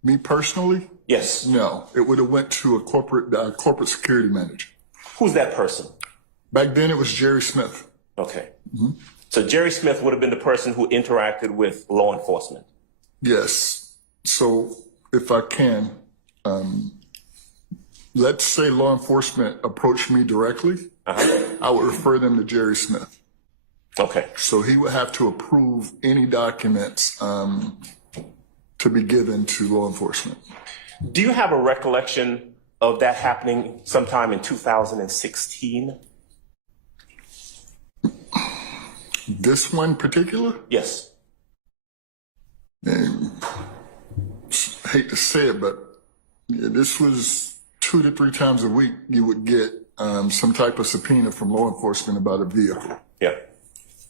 Me personally? Yes. No. It would have went to a corporate security manager. Who's that person? Back then it was Jerry Smith. Okay. So Jerry Smith would have been the person who interacted with law enforcement. Yes. So if I can, let's say law enforcement approached me directly, I would refer them to Jerry Smith. Okay. So he would have to approve any documents to be given to law enforcement. Do you have a recollection of that happening sometime in 2016? This one particular, Yes. and hate to say it, but yeah, this was 2 to 3 times a week you would get some type of subpoena from law enforcement about a vehicle. Yeah.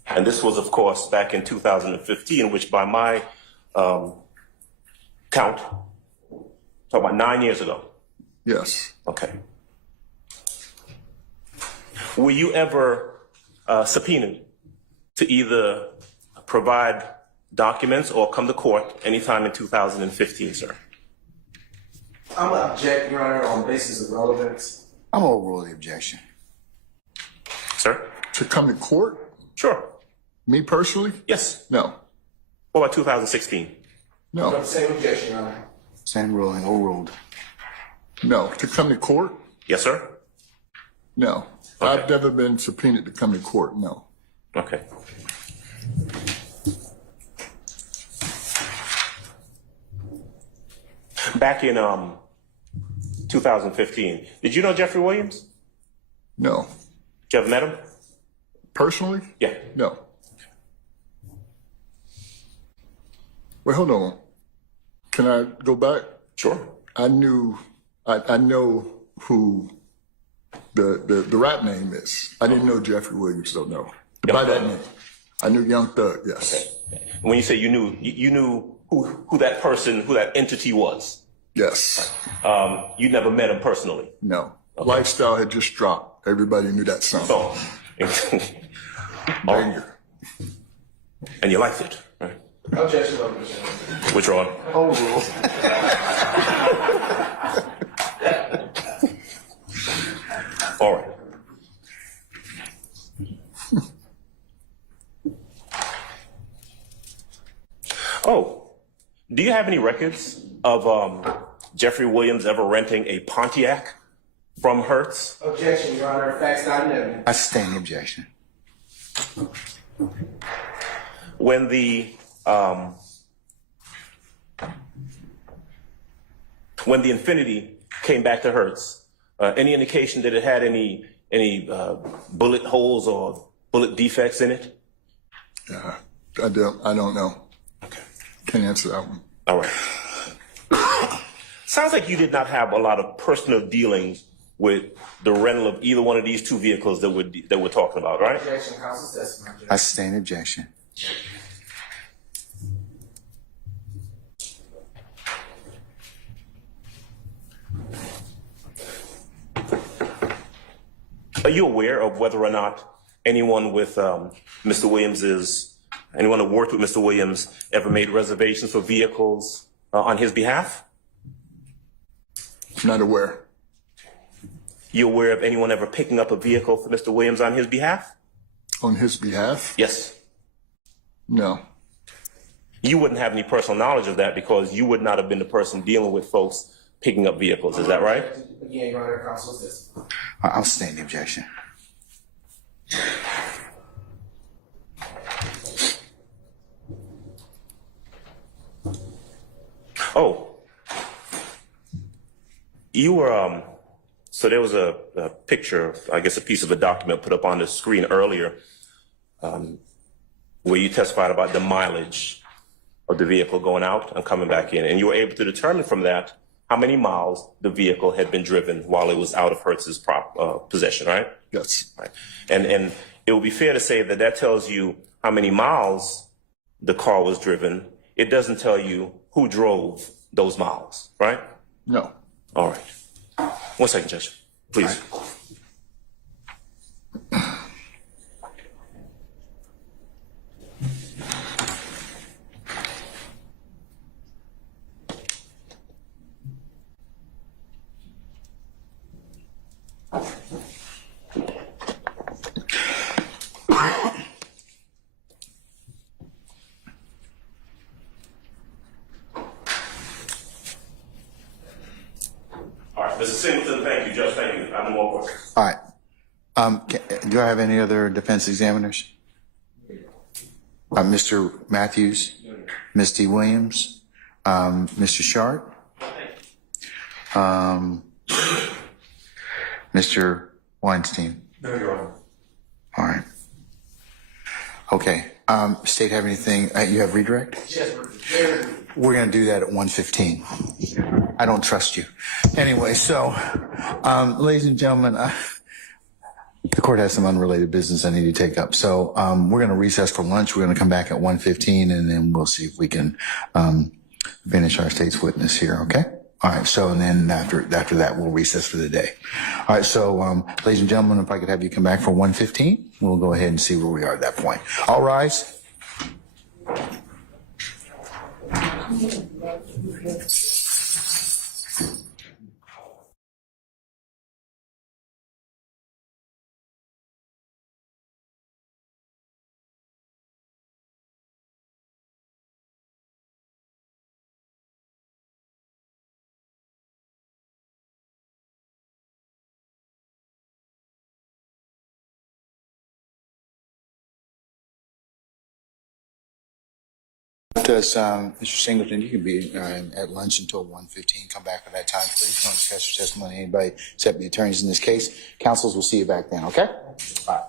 And this was, of course, back in 2015, which by my count, talk about 9 years ago. Yes. Okay. Were you ever subpoenaed to either provide documents or come to court anytime in 2015, sir? I'm gonna object, Your Honor, on basis of relevance. I'm gonna overrule the objection. Sir? To come to court, Sure. me personally, Yes. no. What about 2016? No. Same objection, Your Honor. Same ruling, overruled. No. To come to court, Yes, sir? no. Okay. I've never been subpoenaed to come to court, no. Okay. Back in 2015, did you know Jeffrey Williams? No. Did you ever met him? Personally, Yeah. no. Wait, hold on. Can I go back? Sure. I know who the rap name is. I didn't know Jeffrey Williams, though, no. Young By that Thug. name. I knew Young Thug, yes. When you say you knew who that person, who that entity was. Yes. You never met him personally. No. Lifestyle had just dropped. Everybody knew that song. So, Banger. and you liked it, right? Objection, Your Honor. Withdrawn. Overruled. All right. Oh, do you have any records of Jeffrey Williams ever renting a Pontiac from Hertz? Objection, Your Honor. Facts not known. I sustain the objection. When the Infinity came back to Hertz, any indication that it had any bullet holes or bullet defects in it? I don't know. Okay. Can't answer that one. All right. Sounds like you did not have a lot of personal dealings with the rental of either one of these two vehicles that we're talking about, right? Objection, counsel's testimony. I sustain the objection. Are you aware of whether or not anyone who worked with Mr. Williams ever made reservations for vehicles on his behalf? Not aware. You aware of anyone ever picking up a vehicle for Mr. Williams on his behalf? On his behalf? Yes. No. You wouldn't have any personal knowledge of that because you would not have been the person dealing with folks picking up vehicles. Is that right? Again, Your Honor, counsel's testimony. I'll sustain the objection. Oh, you were, so there was a picture, I guess a piece of a document put up on the screen earlier where you testified about the mileage of the vehicle going out and coming back in. And you were able to determine from that how many miles the vehicle had been driven while it was out of Hertz's possession, right? Yes. Right. And it would be fair to say that that tells you how many miles the car was driven. It doesn't tell you who drove those miles, right? No. All right. 1 second, Judge, please. All right, Mr. Singleton, thank you, Judge, thank you. I have no more questions. All right. Do I have any other defense examiners? Mr. Matthews, Ms. D. Williams, Mr. Sharp, Mr. Weinstein. No, Your Honor. All right. Okay. State have anything? You have redirect? Yes, We're going to do that at 1:15. I don't trust you. Anyway, so, ladies and gentlemen, the court has some unrelated business I need to take up. So, we're going to recess for lunch. We're going to come back at 1:15 and then we'll see if we can, finish our state's witness here. Okay. All right. So, and then after that, we'll recess for the day. All right. So, ladies and gentlemen, if I could have you come back for 1:15, we'll go ahead and see where we are at that point. All rise. Does Mr. Singleton, you can be at lunch until 1:15. Come back at that time, please. Don't discuss your testimony with anybody except the attorneys in this case. Counsels, will see you back then, okay? All right.